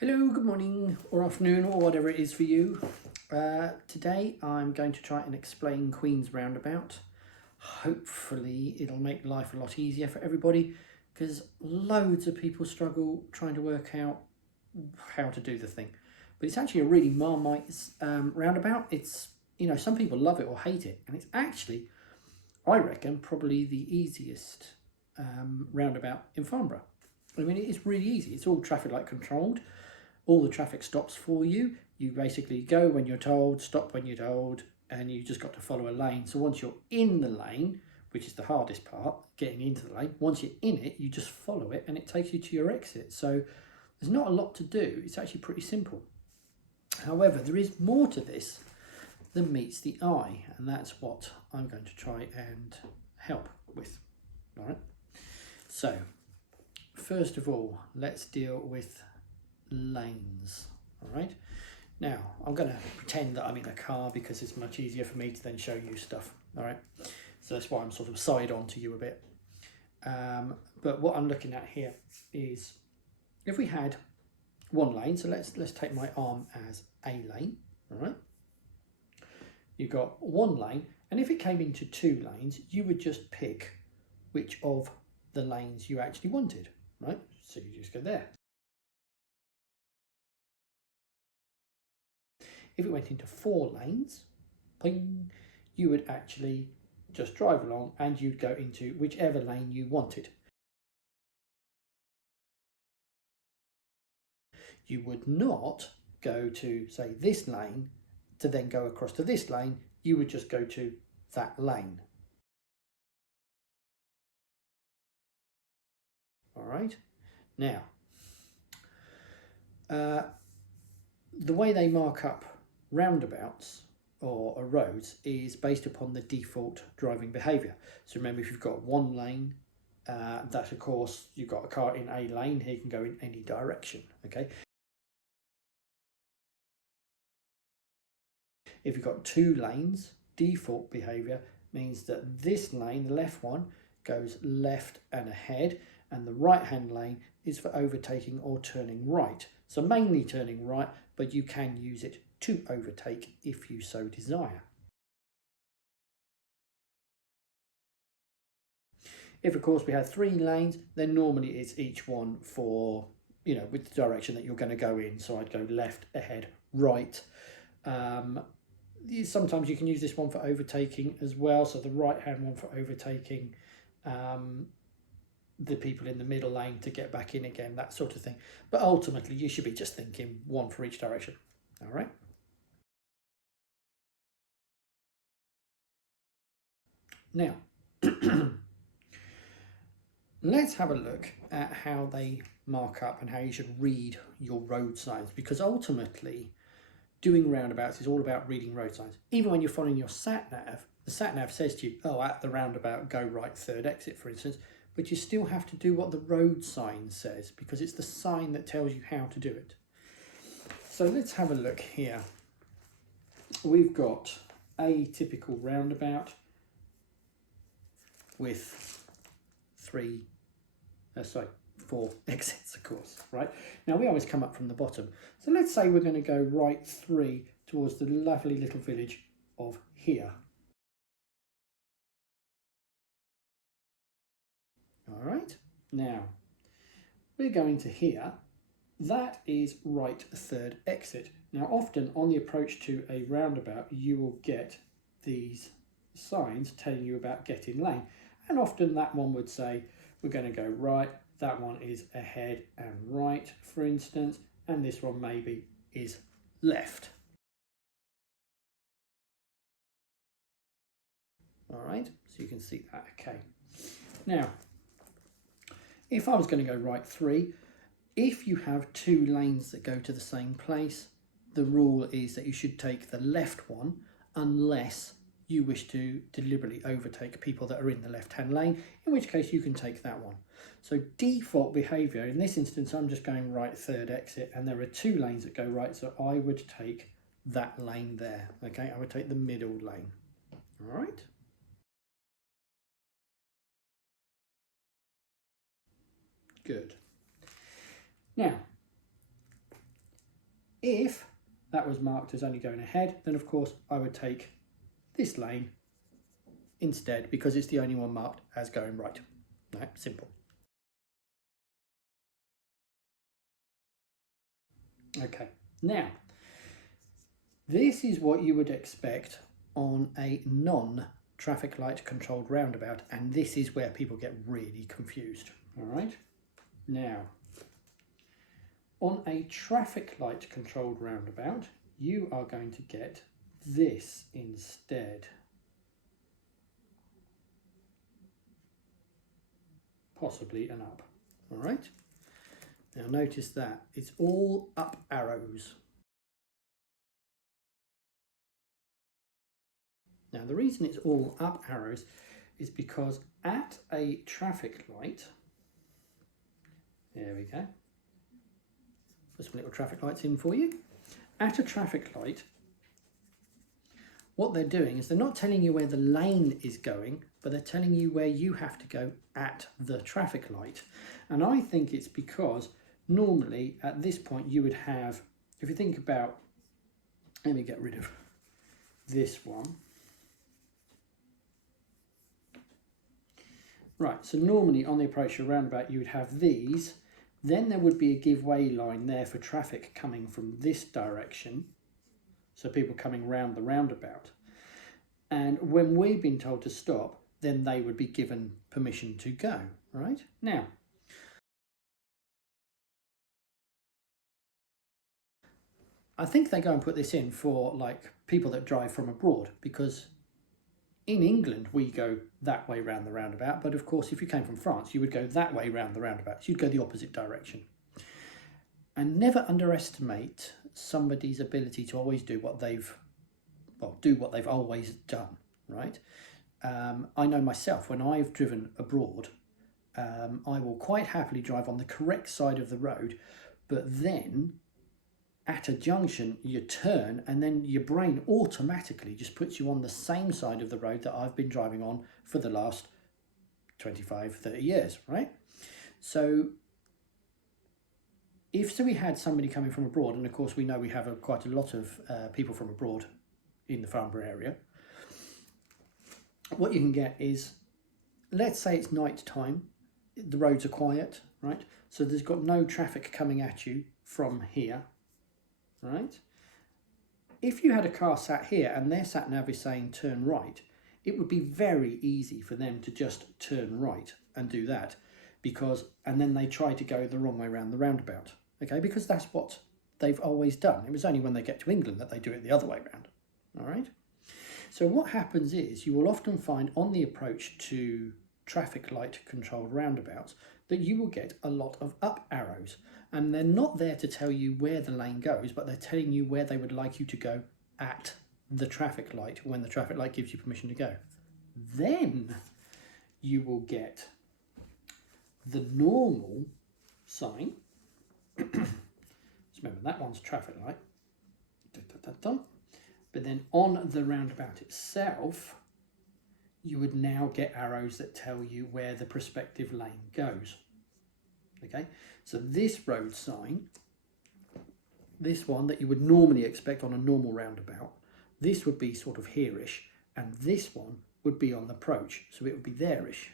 Hello, good morning or afternoon or whatever it is for you. Today I'm going to try and explain Queen's Roundabout. Hopefully it'll make life a lot easier for everybody because loads of people struggle trying to work out how to do the thing. But it's actually a really marmite roundabout. It's, some people love it or hate it, and it's actually, I reckon, probably the easiest roundabout in Farnborough. I mean, it's really easy. It's all traffic light controlled. All the traffic stops for you. You basically go when you're told, stop when you're told, and you just got to follow a lane. So once you're in the lane, which is the hardest part, getting into the lane, once you're in it, you just follow it and it takes you to your exit. So there's not a lot to do. It's actually pretty simple. However, there is more to this than meets the eye, and that's what I'm going to try and help with. All right. So first of all, let's deal with lanes. All right, now I'm going to pretend that I'm in a car because it's much easier for me to then show you stuff. All right, so that's why I'm sort of side on to you a bit. But what I'm looking at here is if we had one lane, so let's take my arm as a lane. All right, you've got one lane, and if it came into two lanes, you would just pick which of the lanes you actually wanted. Right, so you just go there. If it went into four lanes, ping, you would actually just drive along and you'd go into whichever lane you wanted. You would not go to, say, this lane to then go across to this lane. You would just go to that lane. All right. Now, the way they mark up roundabouts or roads is based upon the default driving behaviour. So remember, if you've got one lane, that of course you've got a car in a lane, he can go in any direction. Okay. If you've got two lanes, default behaviour means that this lane, the left one, goes left and ahead, and the right hand lane is for overtaking or turning right. So mainly turning right, but you can use it to overtake if you so desire. If of course we had three lanes, then normally it's each one for, with the direction that you're going to go in. So I'd go left, ahead, right. Sometimes you can use this one for overtaking as well. So the right hand one for overtaking the people in the middle lane to get back in again, that sort of thing. But ultimately you should be just thinking one for each direction. All right. Now, let's have a look at how they mark up and how you should read your road signs, because ultimately doing roundabouts is all about reading road signs. Even when you're following your sat-nav, the sat-nav says to you, oh, at the roundabout, go right, third exit, for instance, but you still have to do what the road sign says because it's the sign that tells you how to do it. So let's have a look here. We've got a typical roundabout with four exits, of course, right? Now we always come up from the bottom. So let's say we're going to go right three towards the lovely little village of here. All right, now we're going to here. That is right third exit. Now often on the approach to a roundabout, you will get these signs telling you about get in lane. And often that one would say, we're going to go right. That one is ahead and right, for instance. And this one maybe is left. All right, so you can see that, okay. Now, if I was going to go right three, if you have two lanes that go to the same place, the rule is that you should take the left one unless you wish to deliberately overtake people that are in the left-hand lane, in which case you can take that one. So default behaviour, in this instance, I'm just going right third exit, and there are two lanes that go right, so I would take that lane there. Okay, I would take the middle lane. All right. Good. Now, If that was marked as only going ahead, then of course I would take this lane instead because it's the only one marked as going right. Right, simple. Okay, now this is what you would expect on a non-traffic light controlled roundabout, and this is where people get really confused. All right, now on a traffic light controlled roundabout, you are going to get this instead. Possibly an up. All right, now notice that it's all up arrows. Now the reason it's all up arrows is because at a traffic light, there we go, put some little traffic lights in for you. At a traffic light, what they're doing is they're not telling you where the lane is going, but they're telling you where you have to go at the traffic light. And I think it's because normally at this point you would have, if you think about, let me get rid of this one. Right, so normally on the approach to a roundabout you would have these, then there would be a give way line there for traffic coming from this direction, so people coming round the roundabout. And when we've been told to stop, then they would be given permission to go, right? Now, I think they go and put this in for like people that drive from abroad, because in England, we go that way round the roundabout, but of course, if you came from France, you would go that way round the roundabout. So you'd go the opposite direction. And never underestimate somebody's ability to always do what they've always done, right? I know myself, when I've driven abroad, I will quite happily drive on the correct side of the road, but then at a junction you turn and then your brain automatically just puts you on the same side of the road that I've been driving on for the last 25, 30 years, right? So if we had somebody coming from abroad, and of course we know we have quite a lot of people from abroad in the Farnborough area, what you can get is, let's say it's night time, the roads are quiet, right? So there's got no traffic coming at you from here, right? If you had a car sat here and their sat nav is saying turn right, it would be very easy for them to just turn right and do that, and then they try to go the wrong way around the roundabout, okay? Because that's what they've always done. It was only when they get to England that they do it the other way around, all right? So what happens is you will often find on the approach to traffic light controlled roundabouts that you will get a lot of up arrows, and they're not there to tell you where the lane goes, but they're telling you where they would like you to go at the traffic light when the traffic light gives you permission to go. Then you will get the normal sign. So remember, that one's traffic light. But then on the roundabout itself, you would now get arrows that tell you where the prospective lane goes. Okay, so this road sign, this one that you would normally expect on a normal roundabout, this would be sort of here-ish, and this one would be on the approach, so it would be there-ish.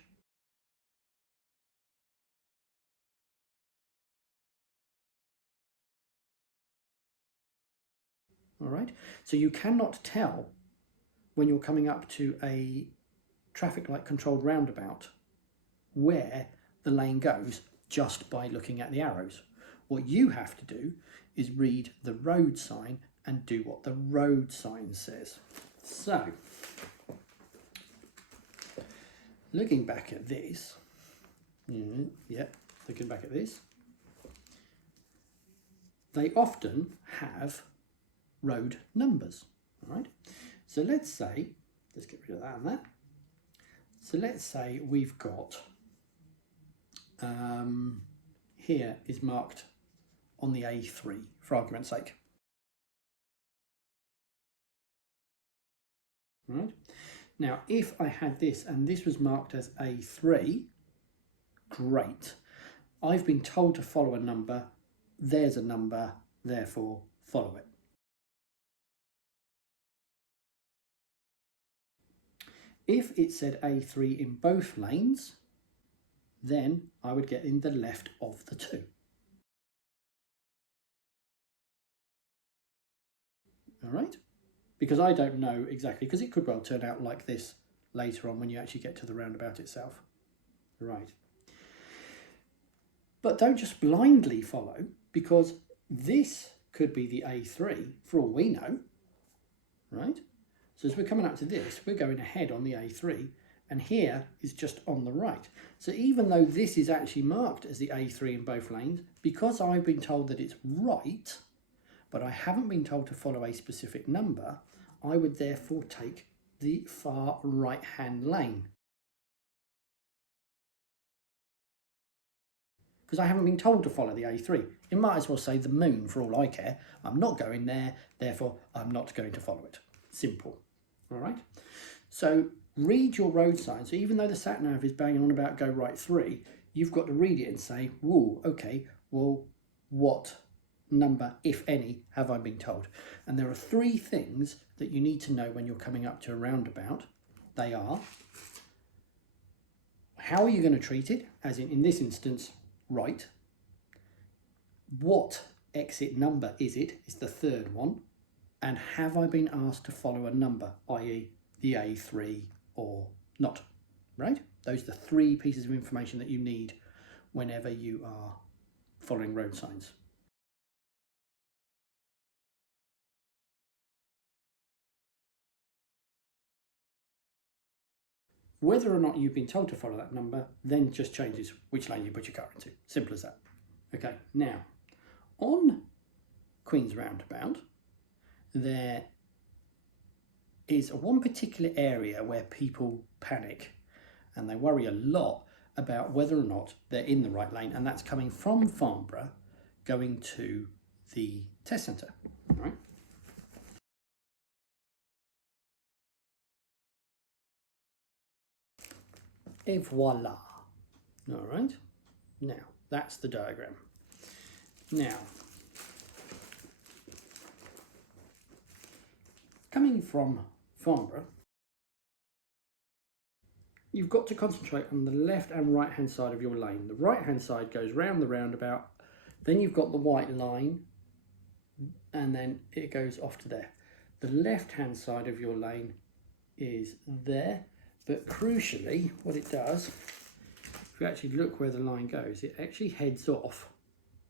All right, so you cannot tell when you're coming up to a traffic light controlled roundabout where the lane goes just by looking at the arrows. What you have to do is read the road sign and do what the road sign says. So, looking back at this, looking back at this, they often have road numbers, all right? So let's say, let's get rid of that and that. So let's say we've got, here is marked on the A3, for argument's sake. All right. Now, if I had this and this was marked as A3, great. I've been told to follow a number, there's a number, therefore follow it. If it said A3 in both lanes, then I would get in the left of the two. All right? Because I don't know exactly, because it could well turn out like this later on when you actually get to the roundabout itself. Right. But don't just blindly follow, because this could be the A3 for all we know, right? So as we're coming up to this, we're going ahead on the A3, and here is just on the right. So even though this is actually marked as the A3 in both lanes, because I've been told that it's right, but I haven't been told to follow a specific number, I would therefore take the far right-hand lane. Because I haven't been told to follow the A3. It might as well say the moon for all I care. I'm not going there, therefore I'm not going to follow it. Simple. All right? So read your road sign. So even though the sat-nav is banging on about go right 3, you've got to read it and say, whoa, okay, well, what number, if any, have I been told? And there are 3 things that you need to know when you're coming up to a roundabout. They are, how are you going to treat it? As in this instance, right. What exit number is it? Is the 3rd one. And have I been asked to follow a number, i.e. the A3 or not, right? Those are the 3 pieces of information that you need whenever you are following road signs. Whether or not you've been told to follow that number then just changes which lane you put your car into. Simple as that. Okay, now, on Queen's Roundabout, there is one particular area where people panic and they worry a lot about whether or not they're in the right lane, and that's coming from Farnborough going to the test centre, right? Et voila. All right, now that's the diagram. Now, coming from Farnborough, you've got to concentrate on the left and right hand side of your lane. The right hand side goes round the roundabout, then you've got the white line, and then it goes off to there. The left hand side of your lane is there, but crucially what it does, if you actually look where the line goes, it actually heads off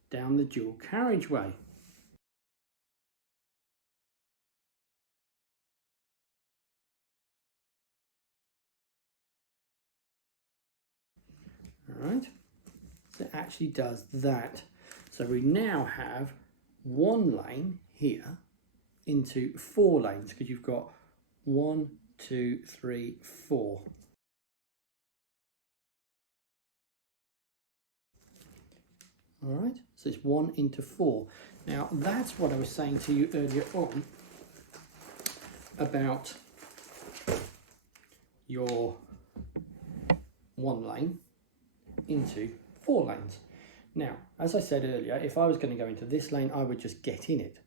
down the dual carriageway. All right, so it actually does that. So we now have 1 lane here into 4 lanes, because you've got 1, 2, 3, 4. All right, so it's 1 into 4. Now that's what I was saying to you earlier on about your 1 lane into 4 lanes. Now, as I said earlier, if I was going to go into this lane, I would just get in it.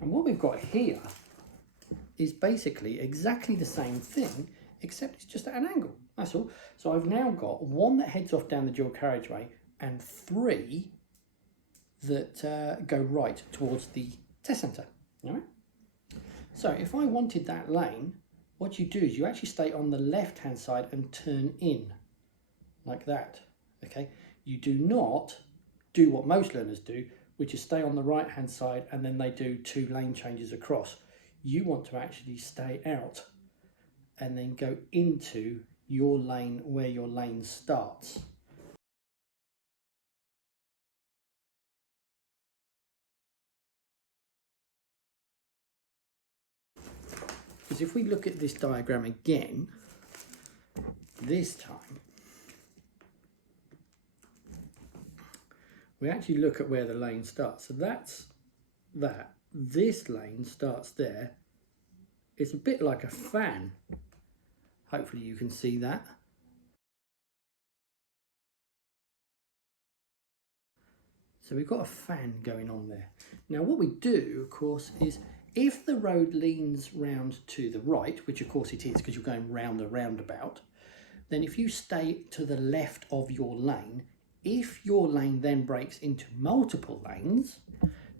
And what we've got here is basically exactly the same thing, except it's just at an angle, that's all. So I've now got 1 that heads off down the dual carriageway and 3 that go right towards the test centre. All right? So if I wanted that lane, what you do is you actually stay on the left hand side and turn in like that. Okay, you do not do what most learners do, which is stay on the right hand side and then they do 2 lane changes across. You want to actually stay out and then go into your lane where your lane starts. Because if we look at this diagram again, this time, we actually look at where the lane starts. So that's that. This lane starts there. It's a bit like a fan. Hopefully you can see that. So we've got a fan going on there. Now what we do, of course, is if the road leans round to the right, which of course it is because you're going round the roundabout, then if you stay to the left of your lane, if your lane then breaks into multiple lanes,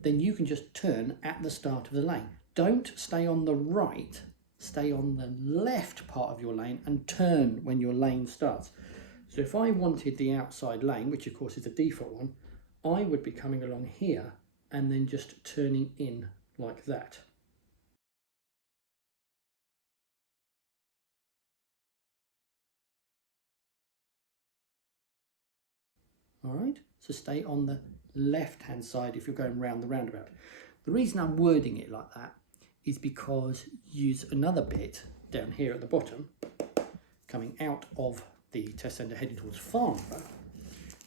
then you can just turn at the start of the lane. Don't stay on the right, stay on the left part of your lane and turn when your lane starts. So if I wanted the outside lane, which of course is the default one, I would be coming along here and then just turning in like that. All right, so stay on the left hand side if you're going round the roundabout. The reason I'm wording it like that is because use another bit down here at the bottom, coming out of the test centre heading towards Farnborough,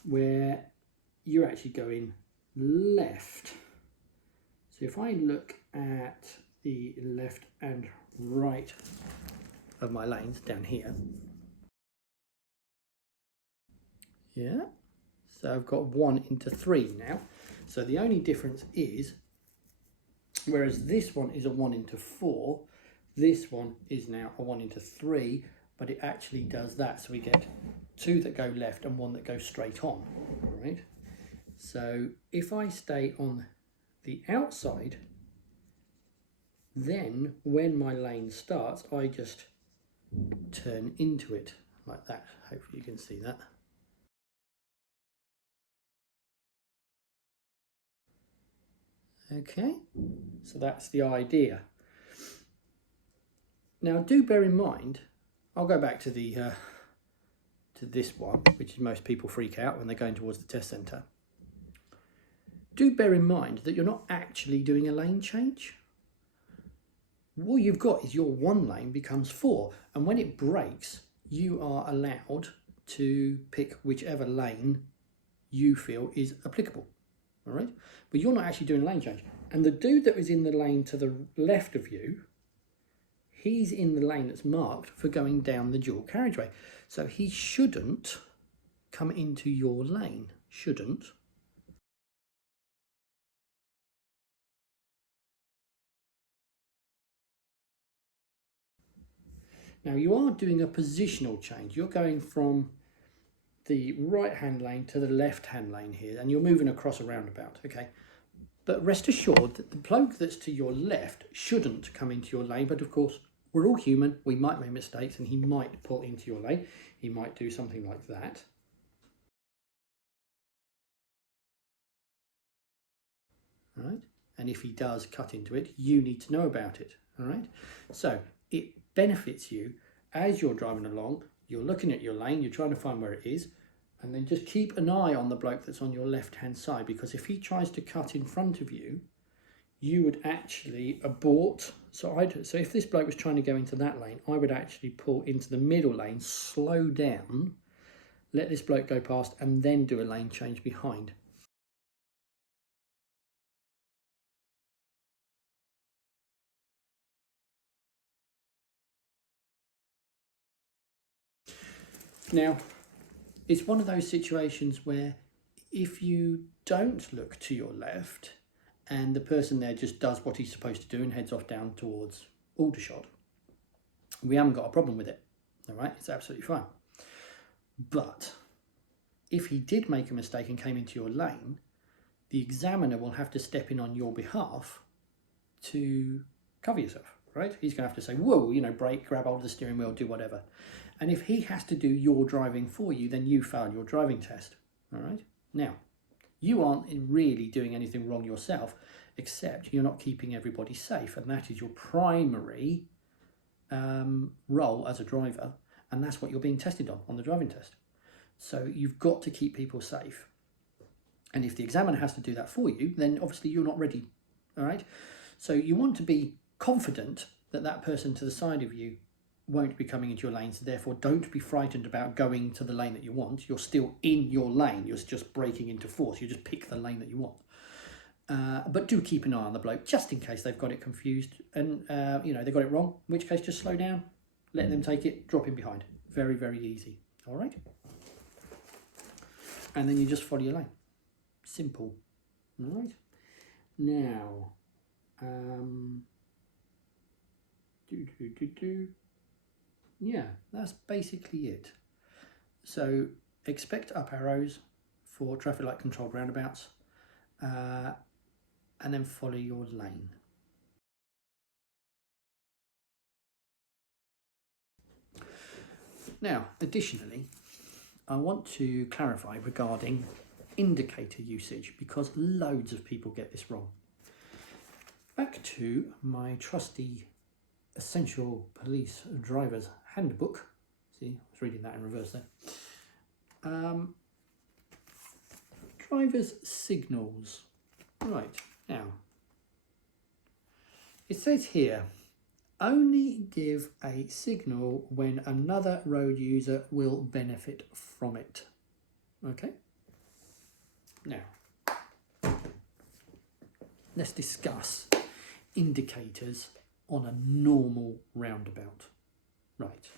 where you're actually going left. So if I look at the left and right of my lanes down here, yeah, so I've got 1 into 3 now. So the only difference is, whereas this one is a 1 into 4, this one is now a 1 into 3, but it actually does that. So we get 2 that go left and 1 that goes straight on, right? So if I stay on the outside, then when my lane starts, I just turn into it like that. Hopefully you can see that. Okay, so that's the idea. Now do bear in mind, I'll go back to the to this one, which is most people freak out when they're going towards the test centre. Do bear in mind that you're not actually doing a lane change. All you've got is your 1 lane becomes 4, and when it breaks, you are allowed to pick whichever lane you feel is applicable. All right, but you're not actually doing a lane change. And the dude that is in the lane to the left of you, he's in the lane that's marked for going down the dual carriageway. So he shouldn't come into your lane, shouldn't. Now you are doing a positional change. You're going from the right-hand lane to the left-hand lane here, and you're moving across a roundabout, okay? But rest assured that the bloke that's to your left shouldn't come into your lane, but of course, we're all human, we might make mistakes, and he might pull into your lane. He might do something like that. All right? And if he does cut into it, you need to know about it, all right? So it benefits you as you're driving along, you're looking at your lane, you're trying to find where it is, and then just keep an eye on the bloke that's on your left-hand side, because if he tries to cut in front of you, you would actually abort. So if this bloke was trying to go into that lane, I would actually pull into the middle lane, slow down, let this bloke go past, and then do a lane change behind. Now, it's one of those situations where if you don't look to your left and the person there just does what he's supposed to do and heads off down towards Aldershot, we haven't got a problem with it, all right? It's absolutely fine. But if he did make a mistake and came into your lane, the examiner will have to step in on your behalf to cover yourself, right? He's going to have to say, whoa, you know, brake, grab hold of the steering wheel, do whatever. And if he has to do your driving for you, then you failed your driving test, all right? Now, you aren't really doing anything wrong yourself, except you're not keeping everybody safe, and that is your primary role as a driver, and that's what you're being tested on the driving test. So you've got to keep people safe. And if the examiner has to do that for you, then obviously you're not ready, all right? So you want to be confident that that person to the side of you won't be coming into your lane, so therefore don't be frightened about going to the lane that you want. You're still in your lane, you're just braking into force, you just pick the lane that you want. But do keep an eye on the bloke, just in case they've got it confused and you know, they got it wrong, in which case just slow down, let them take it, drop in behind. Very, very easy, all right? And then you just follow your lane. Simple. Right. Now, yeah, that's basically it. So expect up arrows for traffic light controlled roundabouts, and then follow your lane. Now, additionally, I want to clarify regarding indicator usage because loads of people get this wrong. Back to my trusty Essential Police Driver's Handbook. See, I was reading that in reverse there. Driver's signals. Right, now, it says here, only give a signal when another road user will benefit from it. Okay? Now, let's discuss indicators on a normal roundabout. Right.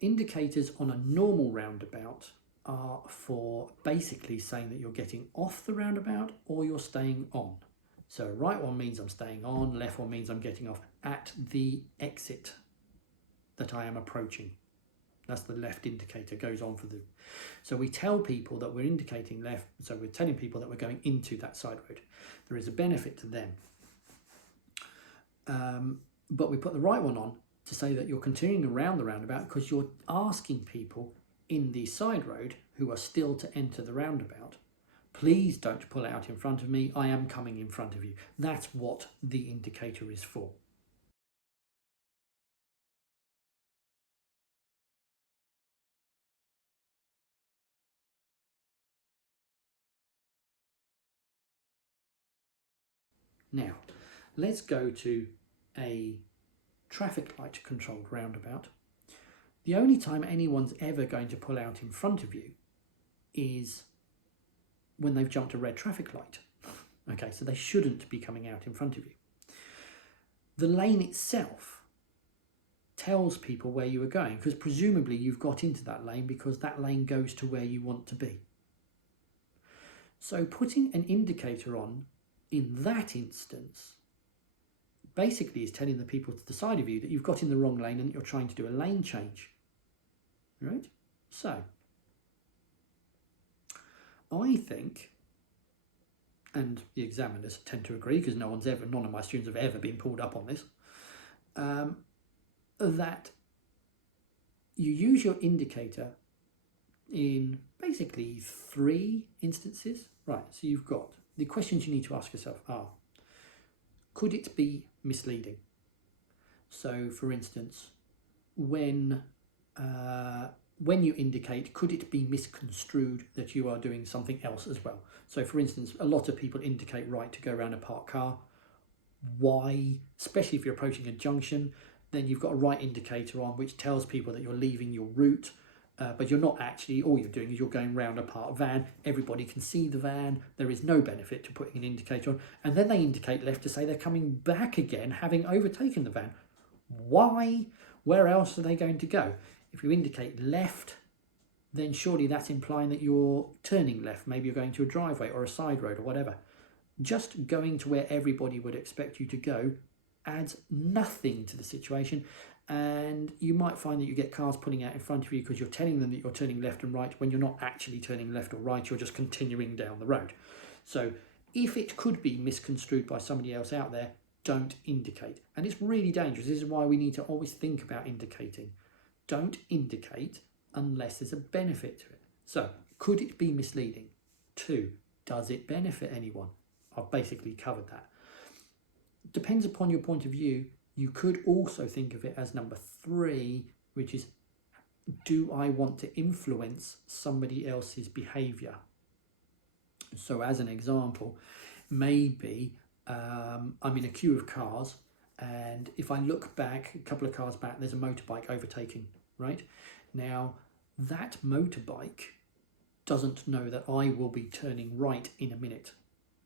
Indicators on a normal roundabout are for basically saying that you're getting off the roundabout or you're staying on. So right one means I'm staying on, left one means I'm getting off at the exit that I am approaching. That's the left indicator, goes on for the... So we tell people that we're indicating left, so we're telling people that we're going into that side road. There is a benefit to them. But we put the right one on to say that you're continuing around the roundabout because you're asking people in the side road who are still to enter the roundabout, please don't pull out in front of me, I am coming in front of you. That's what the indicator is for. Now, let's go to a traffic light controlled roundabout. The only time anyone's ever going to pull out in front of you is when they've jumped a red traffic light. Okay, so they shouldn't be coming out in front of you. The lane itself tells people where you are going because presumably you've got into that lane because that lane goes to where you want to be. So putting an indicator on in that instance basically is telling the people to the side of you that you've got in the wrong lane and that you're trying to do a lane change. Right? So I think, and the examiners tend to agree because none of my students have ever been pulled up on this, that you use your indicator in basically 3 instances. Right, so you've got the questions you need to ask yourself are, could it be misleading? So for instance, when you indicate, could it be misconstrued that you are doing something else as well? So for instance, a lot of people indicate right to go around a parked car. Why? Especially if you're approaching a junction, then you've got a right indicator on which tells people that you're leaving your route, but you're not actually, all you're doing is you're going round a parked van. Everybody can see the van. There is no benefit to putting an indicator on. And then they indicate left to say they're coming back again, having overtaken the van. Why? Where else are they going to go? If you indicate left, then surely that's implying that you're turning left. Maybe you're going to a driveway or a side road or whatever. Just going to where everybody would expect you to go adds nothing to the situation, and you might find that you get cars pulling out in front of you because you're telling them that you're turning left and right when you're not actually turning left or right, you're just continuing down the road. So if it could be misconstrued by somebody else out there, don't indicate. And it's really dangerous. This is why we need to always think about indicating. Don't indicate unless there's a benefit to it. So, could it be misleading? 2, does it benefit anyone? I've basically covered that. Depends upon your point of view. You could also think of it as number 3, which is, do I want to influence somebody else's behaviour? So as an example, maybe I'm in a queue of cars, and if I look back, a couple of cars back, there's a motorbike overtaking, right? Now, that motorbike doesn't know that I will be turning right in a minute,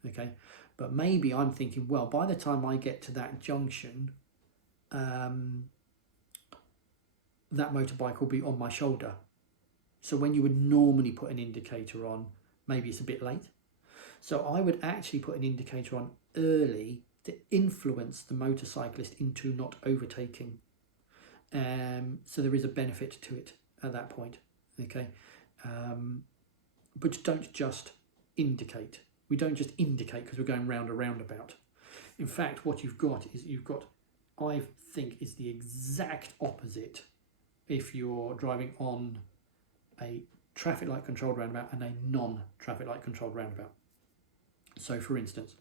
okay? But maybe I'm thinking, well, by the time I get to that junction, that motorbike will be on my shoulder. So when you would normally put an indicator on, maybe it's a bit late. So I would actually put an indicator on early to influence the motorcyclist into not overtaking. So there is a benefit to it at that point, okay? But don't just indicate. We don't just indicate because we're going round a roundabout. In fact, what you've got is I think is the exact opposite if you're driving on a traffic light controlled roundabout and a non-traffic light controlled roundabout. So for instance,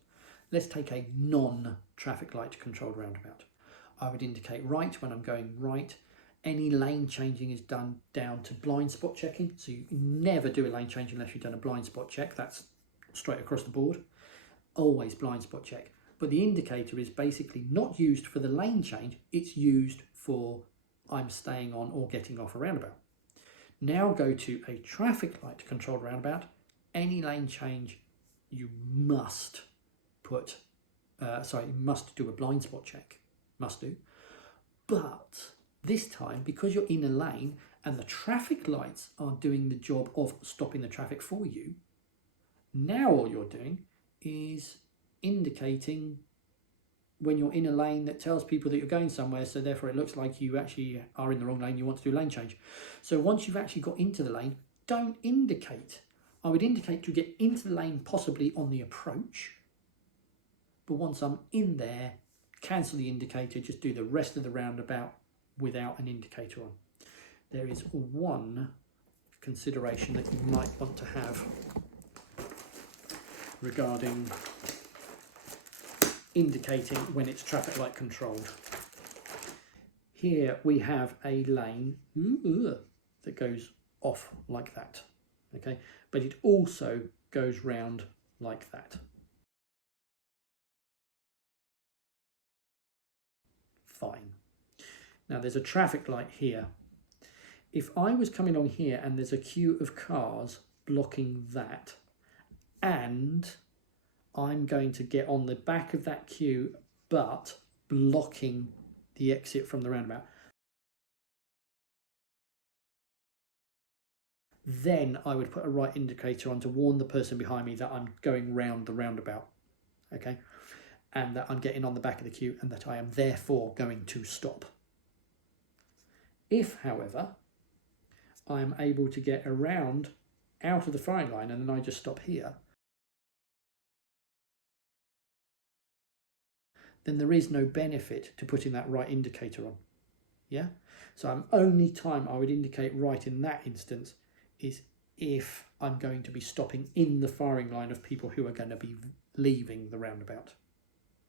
let's take a non-traffic light controlled roundabout. I would indicate right when I'm going right. Any lane changing is done down to blind spot checking. So you never do a lane change unless you've done a blind spot check. That's straight across the board. Always blind spot check. But the indicator is basically not used for the lane change. It's used for I'm staying on or getting off a roundabout. Now go to a traffic light controlled roundabout. Any lane change you must put, you must do a blind spot check. Must do. But this time, because you're in a lane and the traffic lights are doing the job of stopping the traffic for you, now all you're doing is indicating when you're in a lane that tells people that you're going somewhere, so therefore it looks like you actually are in the wrong lane, you want to do a lane change. So once you've actually got into the lane, don't indicate. I would indicate to get into the lane possibly on the approach, but once I'm in there, cancel the indicator, just do the rest of the roundabout without an indicator on. There is one consideration that you might want to have regarding indicating when it's traffic light controlled. Here we have a lane that goes off like that, okay? But it also goes round like that. Fine. Now there's a traffic light here. If I was coming along here and there's a queue of cars blocking that, and I'm going to get on the back of that queue but blocking the exit from the roundabout, then I would put a right indicator on to warn the person behind me that I'm going round the roundabout, okay, and that I'm getting on the back of the queue and that I am therefore going to stop. If, however, I'm able to get around out of the firing line and then I just stop here, then there is no benefit to putting that right indicator on. Yeah? So only time I would indicate right in that instance is if I'm going to be stopping in the firing line of people who are going to be leaving the roundabout.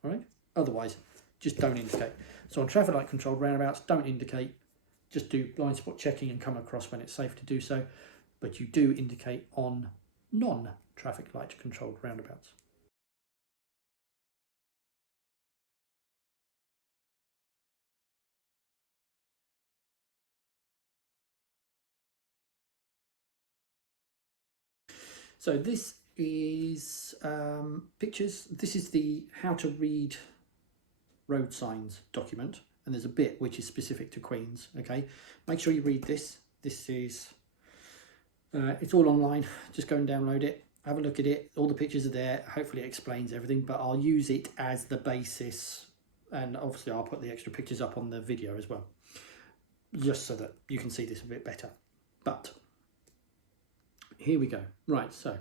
All right? Otherwise, just don't indicate. So on traffic light controlled roundabouts, don't indicate. Just do blind spot checking and come across when it's safe to do so. But you do indicate on non-traffic light controlled roundabouts. So this is pictures. This is the how to read road signs document, and there's a bit which is specific to Queens. Okay, make sure you read this. This is it's all online. Just go and download it, have a look at it. All the pictures are there. Hopefully it explains everything, but I'll use it as the basis, and obviously I'll put the extra pictures up on the video as well, just so that you can see this a bit better. But here we go. Right, so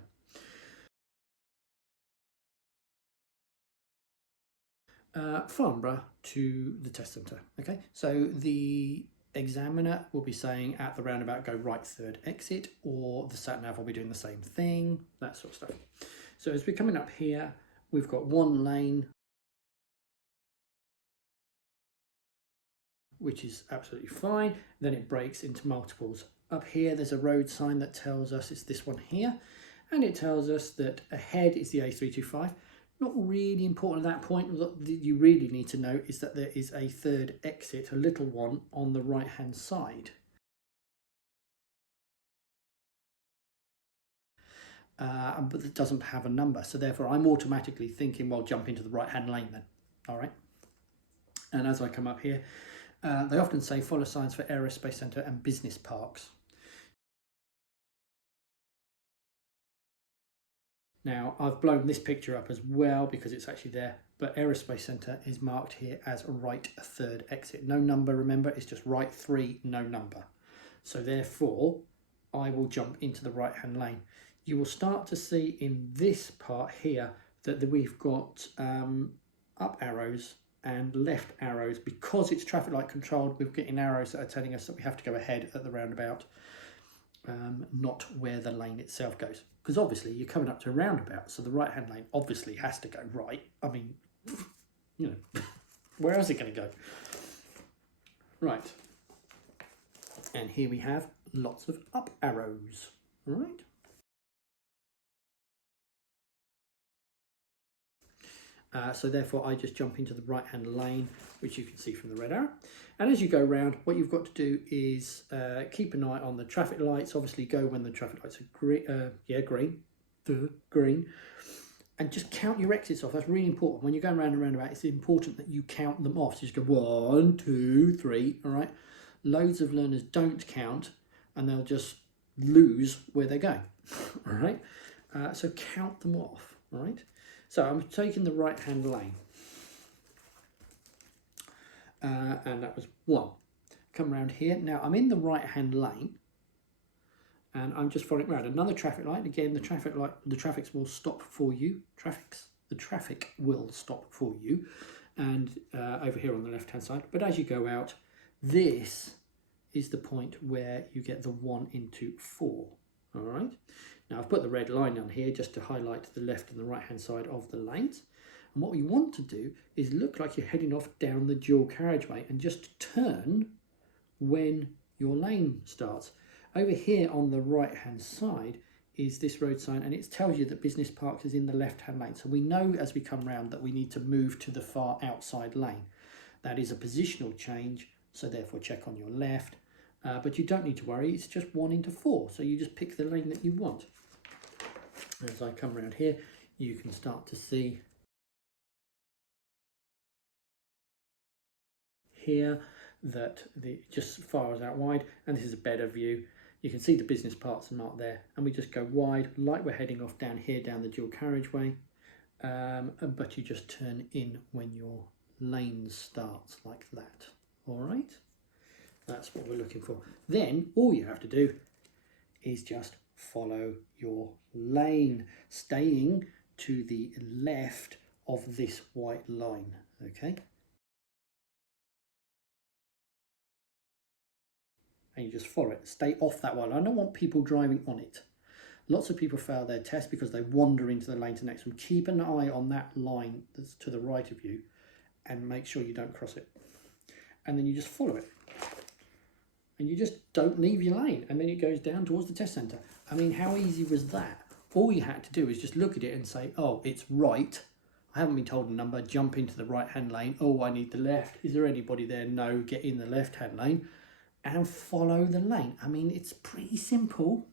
Farnborough to the test centre. Okay, so the examiner will be saying at the roundabout go right third exit, or the sat nav will be doing the same thing, that sort of stuff. So as we're coming up here, we've got one lane, which is absolutely fine. Then it breaks into multiples. Up here there's a road sign that tells us it's this one here, and it tells us that ahead is the A325. Not really important at that point. What you really need to know is that there is a third exit, a little one, on the right hand side. But it doesn't have a number, so therefore I'm automatically thinking, well, jump into the right hand lane then. All right. And as I come up here, they often say follow signs for aerospace centre and business parks. Now, I've blown this picture up as well because it's actually there, but Aerospace Centre is marked here as right third exit. No number, remember, it's just right 3, no number. So therefore, I will jump into the right-hand lane. You will start to see in this part here that we've got up arrows and left arrows. Because it's traffic light controlled, we're getting arrows that are telling us that we have to go ahead at the roundabout, not where the lane itself goes. Because obviously you're coming up to a roundabout, so the right-hand lane obviously has to go right. I mean, you know, where else is it going to go? Right. And here we have lots of up arrows. All right. So therefore I just jump into the right-hand lane, which you can see from the red arrow. And as you go round, what you've got to do is keep an eye on the traffic lights. Obviously go when the traffic lights are green. And just count your exits off. That's really important. When you're going round and roundabout, it's important that you count them off. So you just go 1, 2, 3, all right? Loads of learners don't count and they'll just lose where they're going, all right? So count them off, all right? So I'm taking the right-hand lane. And that was 1. Come around here. Now I'm in the right-hand lane and I'm just following around. Another traffic light. Again, the traffic will stop for you. The traffic will stop for you. And over here on the left-hand side. But as you go out, this is the point where you get the 1 into 4. All right. Now I've put the red line on here just to highlight the left and the right hand side of the lanes. And what we want to do is look like you're heading off down the dual carriageway and just turn when your lane starts. Over here on the right hand side is this road sign, and it tells you that Business Park is in the left hand lane. So we know as we come round that we need to move to the far outside lane. That is a positional change, so therefore check on your left. But you don't need to worry, it's just 1 into 4. So you just pick the lane that you want. As I come around here, you can start to see here that just far as out wide, and this is a better view. You can see the business parks are marked there, and we just go wide like we're heading off down here down the dual carriageway, but you just turn in when your lane starts like that. All right, that's what we're looking for. Then all you have to do is just follow your lane, staying to the left of this white line. Okay. And you just follow it. Stay off that one. I don't want people driving on it. Lots of people fail their test because they wander into the lane to the next one. Keep an eye on that line that's to the right of you and make sure you don't cross it. And then you just follow it. And you just don't leave your lane. And then it goes down towards the test centre. I mean, how easy was that? All you had to do is just look at it and say, oh, it's right. I haven't been told a number. Jump into the right-hand lane. Oh, I need the left. Is there anybody there? No, get in the left-hand lane. And follow the lane. I mean, it's pretty simple.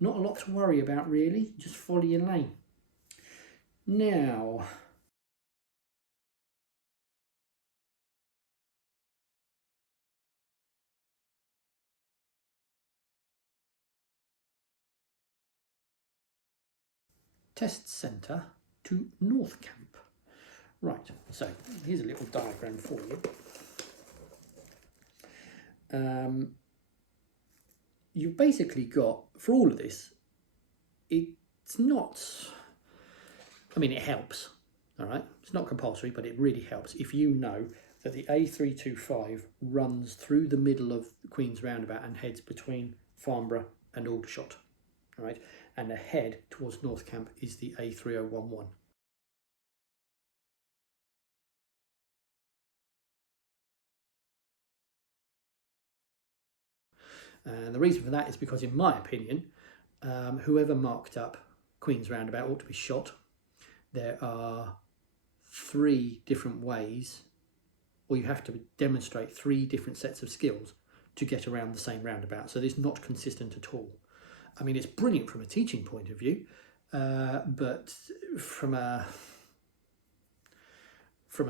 Not a lot to worry about, really. Just follow your lane. Now, test centre to North Camp. Right, so here's a little diagram for you. You've basically got, for all of this, it's not, I mean, it helps, all right? It's not compulsory, but it really helps if you know that the A325 runs through the middle of Queen's Roundabout and heads between Farnborough and Aldershot, all right? And ahead towards North Camp is the A3011. And the reason for that is because, in my opinion, whoever marked up Queen's Roundabout ought to be shot. There are 3 different ways, or you have to demonstrate 3 different sets of skills to get around the same roundabout. So it's not consistent at all. I mean, it's brilliant from a teaching point of view, but from a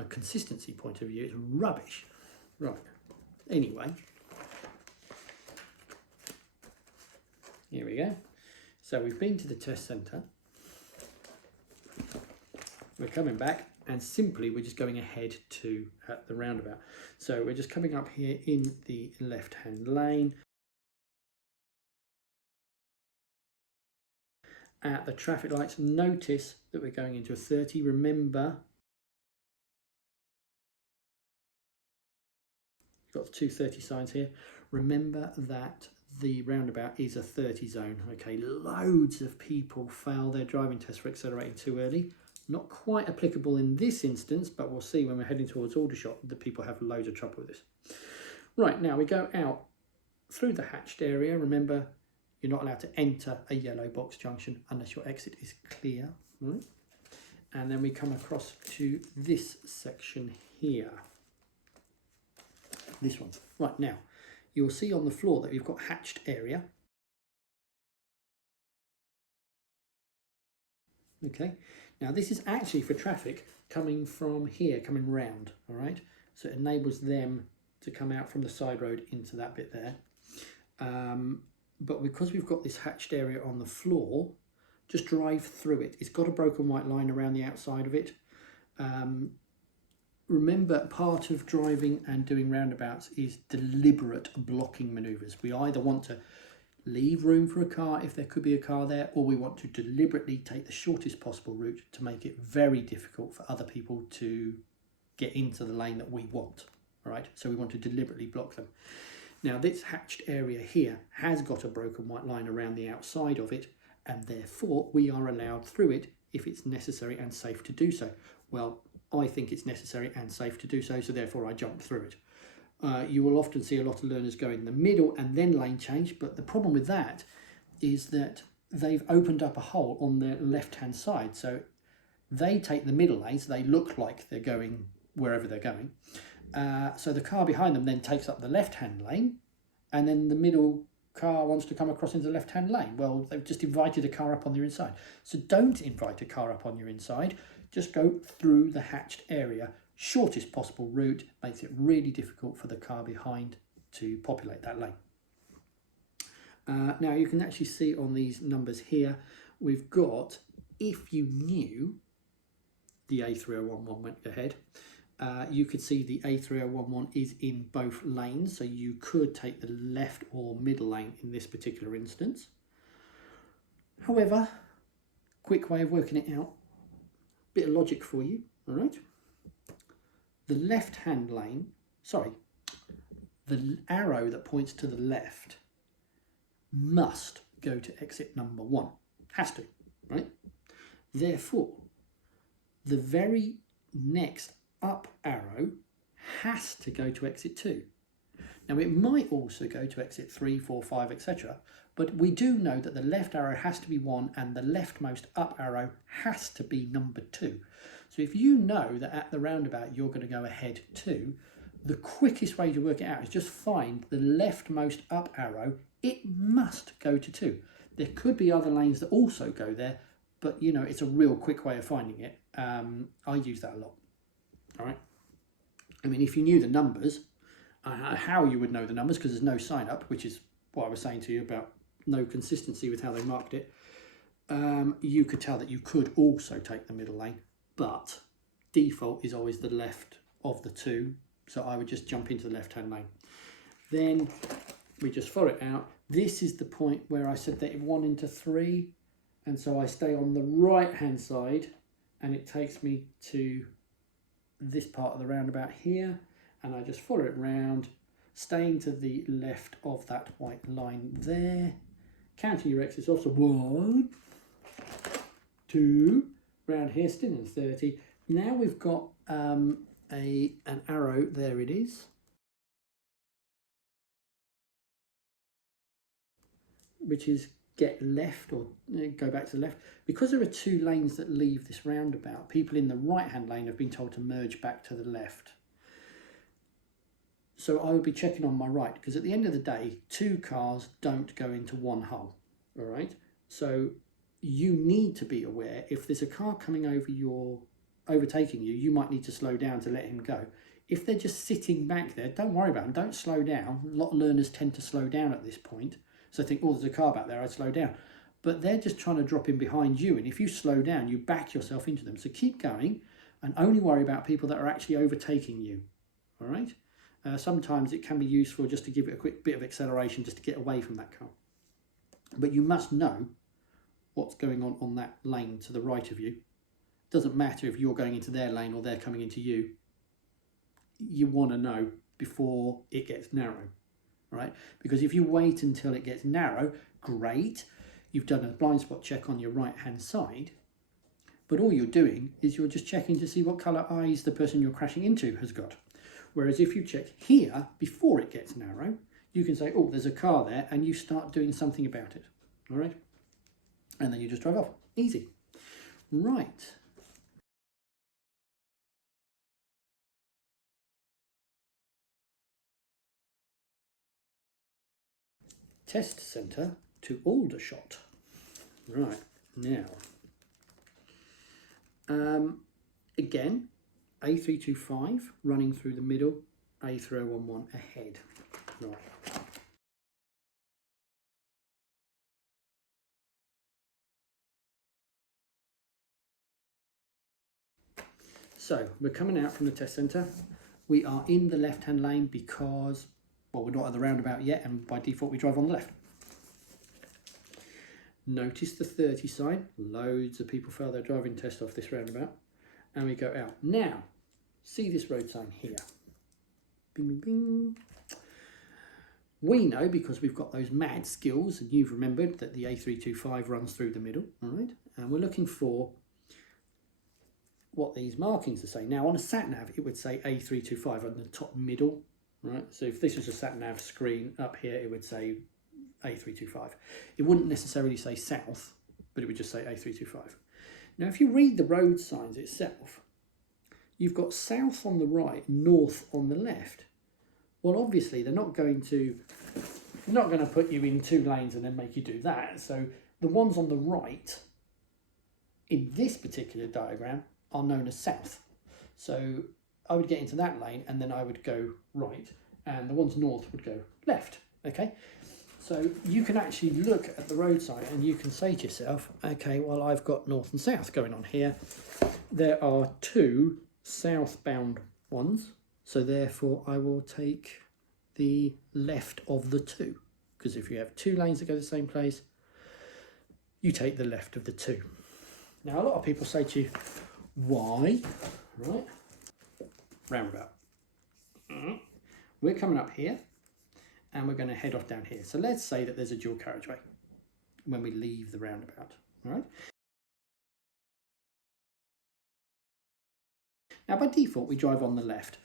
consistency point of view, it's rubbish. Right. Anyway. Here we go. So we've been to the test centre. we're coming back, and simply we're just going ahead to the roundabout. So we're just coming up here in the left-hand lane. At the traffic lights, notice that we're going into a 30. Remember, you've got the 230 signs here. Remember that the roundabout is a 30 zone. Okay, loads of people fail their driving test for accelerating too early. Not quite applicable in this instance, but we'll see when we're heading towards Aldershot that people have loads of trouble with this. Right, now we go out through the hatched area. Remember, you're not allowed to enter a yellow box junction unless your exit is clear. Right? And then we come across to this section here. This one. Right, now, you'll see on the floor that we've got hatched area. Okay, now this is actually for traffic coming from here, coming round, all right? So it enables them to come out from the side road into that bit there. But because we've got this hatched area on the floor, just drive through it. It's got a broken white line around the outside of it. Remember, part of driving and doing roundabouts is deliberate blocking manoeuvres. We either want to leave room for a car if there could be a car there, or we want to deliberately take the shortest possible route to make it very difficult for other people to get into the lane that we want. All right, so we want to deliberately block them. Now, this hatched area here has got a broken white line around the outside of it, and therefore we are allowed through it if it's necessary and safe to do so. Well, I think it's necessary and safe to do so, so therefore I jump through it. You will often see a lot of learners go in the middle and then lane change, but the problem with that is that they've opened up a hole on the left-hand side. So they take the middle lane, so they look like they're going wherever they're going. So the car behind them then takes up the left-hand lane, and then the middle car wants to come across into the left-hand lane. Well, they've just invited a car up on their inside. So don't invite a car up on your inside. Just go through the hatched area. Shortest possible route makes it really difficult for the car behind to populate that lane. Now you can actually see on these numbers here, we've got, if you knew the A3011 went ahead, you could see the A3011 is in both lanes, so you could take the left or middle lane in this particular instance. However, quick way of working it out, bit of logic for you, all right? The left-hand lane, the arrow that points to the left must go to exit number 1. Has to, right? Therefore, the very next up arrow has to go to exit 2. Now, it might also go to exit 3, 4, 5, etc. But we do know that the left arrow has to be 1 and the leftmost up arrow has to be number 2. So if you know that at the roundabout you're going to go ahead 2, the quickest way to work it out is just find the leftmost up arrow. It must go to 2. There could be other lanes that also go there, but you know, it's a real quick way of finding it. I use that a lot. All right. I mean, if you knew the numbers, how you would know the numbers, because there's no sign up, which is what I was saying to you about no consistency with how they marked it, you could tell that you could also take the middle lane, but default is always the left of the 2, so I would just jump into the left-hand lane. Then we just follow it out. This is the point where I said that it 1 into 3, and so I stay on the right-hand side, and it takes me to this part of the roundabout here, and I just follow it round, staying to the left of that white line there, counting your exits off, so 1, 2, round here, still in 30. Now we've got an arrow, there it is, which is get left or go back to the left. Because there are 2 lanes that leave this roundabout, people in the right-hand lane have been told to merge back to the left. So I would be checking on my right, because at the end of the day, 2 cars don't go into one hole, all right? So you need to be aware, if there's a car coming over overtaking you, you might need to slow down to let him go. If they're just sitting back there, don't worry about them, don't slow down. A lot of learners tend to slow down at this point. So think, oh, there's a car back there, I'd slow down. but they're just trying to drop in behind you, and if you slow down, you back yourself into them. So keep going and only worry about people that are actually overtaking you. All right. Sometimes it can be useful just to give it a quick bit of acceleration just to get away from that car. But you must know what's going on that lane to the right of you. It doesn't matter if you're going into their lane or they're coming into you. You want to know before it gets narrow, right? Because if you wait until it gets narrow, great, you've done a blind spot check on your right hand side, but all you're doing is you're just checking to see what colour eyes the person you're crashing into has got. Whereas if you check here before it gets narrow, you can say, oh, there's a car there, and you start doing something about it. All right? And then you just drive off. Easy. Right. Test centre to Aldershot. Right. Now, again, A325 running through the middle, A3011 ahead. Right. So we're coming out from the test centre. We are in the left-hand lane because, well, we're not at the roundabout yet, and by default we drive on the left. Notice the 30 sign. Loads of people fail their driving test off this roundabout. And we go out. Now, see this road sign here. Bing, bing, bing. We know, because we've got those mad skills, and you've remembered that the A325 runs through the middle, all right? And we're looking for what these markings are saying. Now, on a sat-nav, it would say A325 on the top middle, right? So if this was a sat-nav screen up here, it would say A325. It wouldn't necessarily say south, but it would just say A325. Now, if you read the road signs itself, you've got south on the right, north on the left. Well, obviously, they're not going to put you in two lanes and then make you do that. So the ones on the right in this particular diagram are known as south. So I would get into that lane and then I would go right, and the ones north would go left, okay? So you can actually look at the road sign and you can say to yourself, okay, well, I've got north and south going on here. There are two southbound ones, so therefore I will take the left of the two, because if you have two lanes that go the same place, you take the left of the two. Now, a lot of people say to you, why? Right? Roundabout. We're coming up here and we're going to head off down here. So let's say that there's a dual carriageway when we leave the roundabout. All right? Now, by default, we drive on the left.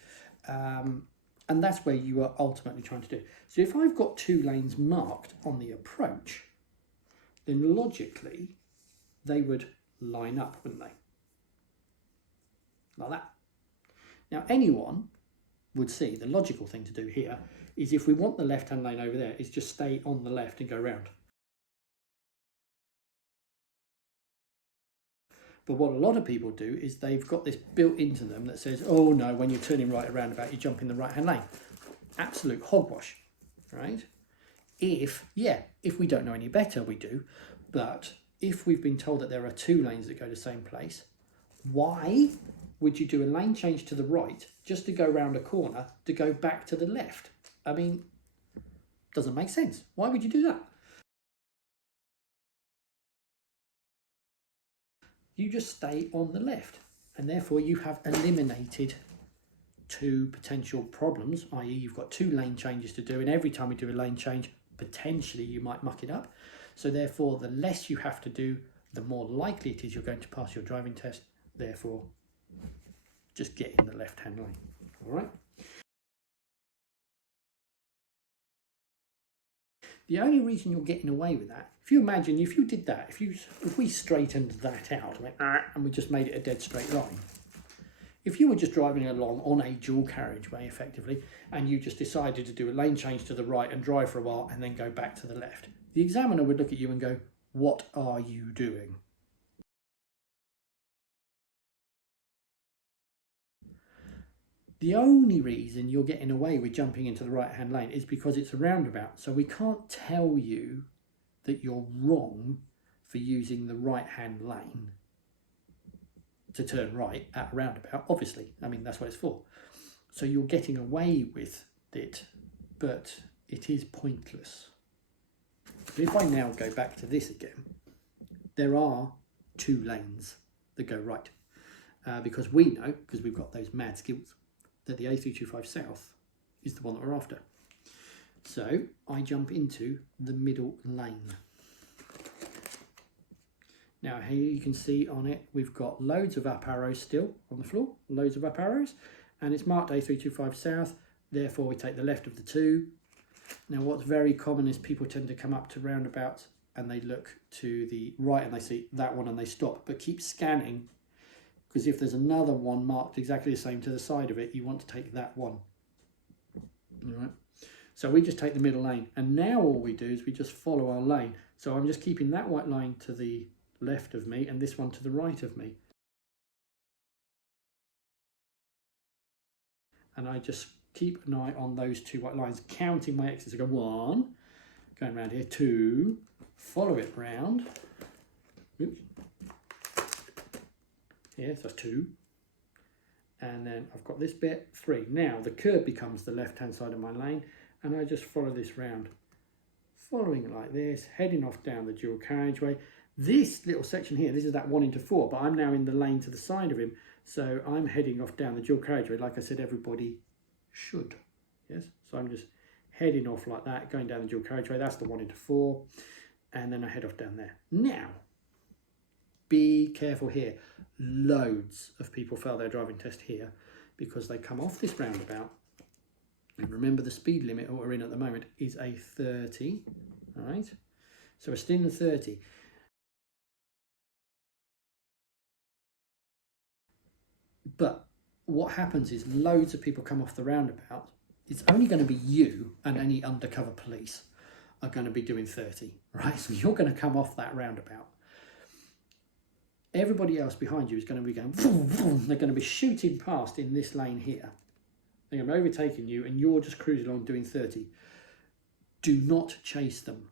And that's where you are ultimately trying to do. So if I've got two lanes marked on the approach, then logically they would line up, wouldn't they? Like that. Now, anyone would see the logical thing to do here is, if we want the left-hand lane over there, is just stay on the left and go round. But what a lot of people do is they've got this built into them that says, oh no, when you're turning right around about, you jump in the right-hand lane. Absolute hogwash, right? If we don't know any better, we do. But if we've been told that there are two lanes that go the same place, why would you do a lane change to the right just to go round a corner to go back to the left? I mean, doesn't make sense. Why would you do that? You just stay on the left, and therefore you have eliminated two potential problems, i.e. you've got two lane changes to do, and every time we do a lane change, potentially you might muck it up. So therefore, the less you have to do, the more likely it is you're going to pass your driving test. Therefore, just get in the left-hand lane, all right? The only reason you're getting away with that, if you imagine, if you did that, if we straightened that out, and we just made it a dead straight line, if you were just driving along on a dual carriageway effectively, and you just decided to do a lane change to the right and drive for a while and then go back to the left, the examiner would look at you and go, what are you doing? The only reason you're getting away with jumping into the right-hand lane is because it's a roundabout. So we can't tell you that you're wrong for using the right-hand lane to turn right at a roundabout, obviously. I mean, that's what it's for. So you're getting away with it, but it is pointless. But if I now go back to this again, there are 2 lanes that go right. Because we know, because we've got those mad skills, that the A325 South is the one that we're after. So I jump into the middle lane. Now here you can see on it, we've got loads of up arrows still on the floor, loads of up arrows, and it's marked A325 South, therefore we take the left of the 2. Now what's very common is people tend to come up to roundabouts and they look to the right and they see that one and they stop, but keep scanning, because if there's another one marked exactly the same to the side of it, you want to take that one. All right. So we just take the middle lane, and now all we do is we just follow our lane. So I'm just keeping that white line to the left of me and this one to the right of me. And I just keep an eye on those 2 white lines, counting my exits. I go 1, going around here, 2, follow it round. Oops. Here, so that's 2. And then I've got this bit, 3. Now the curb becomes the left-hand side of my lane, and I just follow this round. Following it like this, heading off down the dual carriageway. This little section here, this is that 1 into 4, but I'm now in the lane to the side of him. So I'm heading off down the dual carriageway, like I said, everybody should. Yes, so I'm just heading off like that, going down the dual carriageway. That's the 1 into 4. And then I head off down there. Now, be careful here. Loads of people fail their driving test here because they come off this roundabout. And remember, the speed limit what we're in at the moment is a 30. All right, so we're still in the 30. But what happens is loads of people come off the roundabout. It's only going to be you and any undercover police are going to be doing 30, right? So you're going to come off that roundabout. Everybody else behind you is going to be going, vroom, vroom. They're going to be shooting past in this lane here. They're going to be overtaking you and you're just cruising along doing 30. Do not chase them,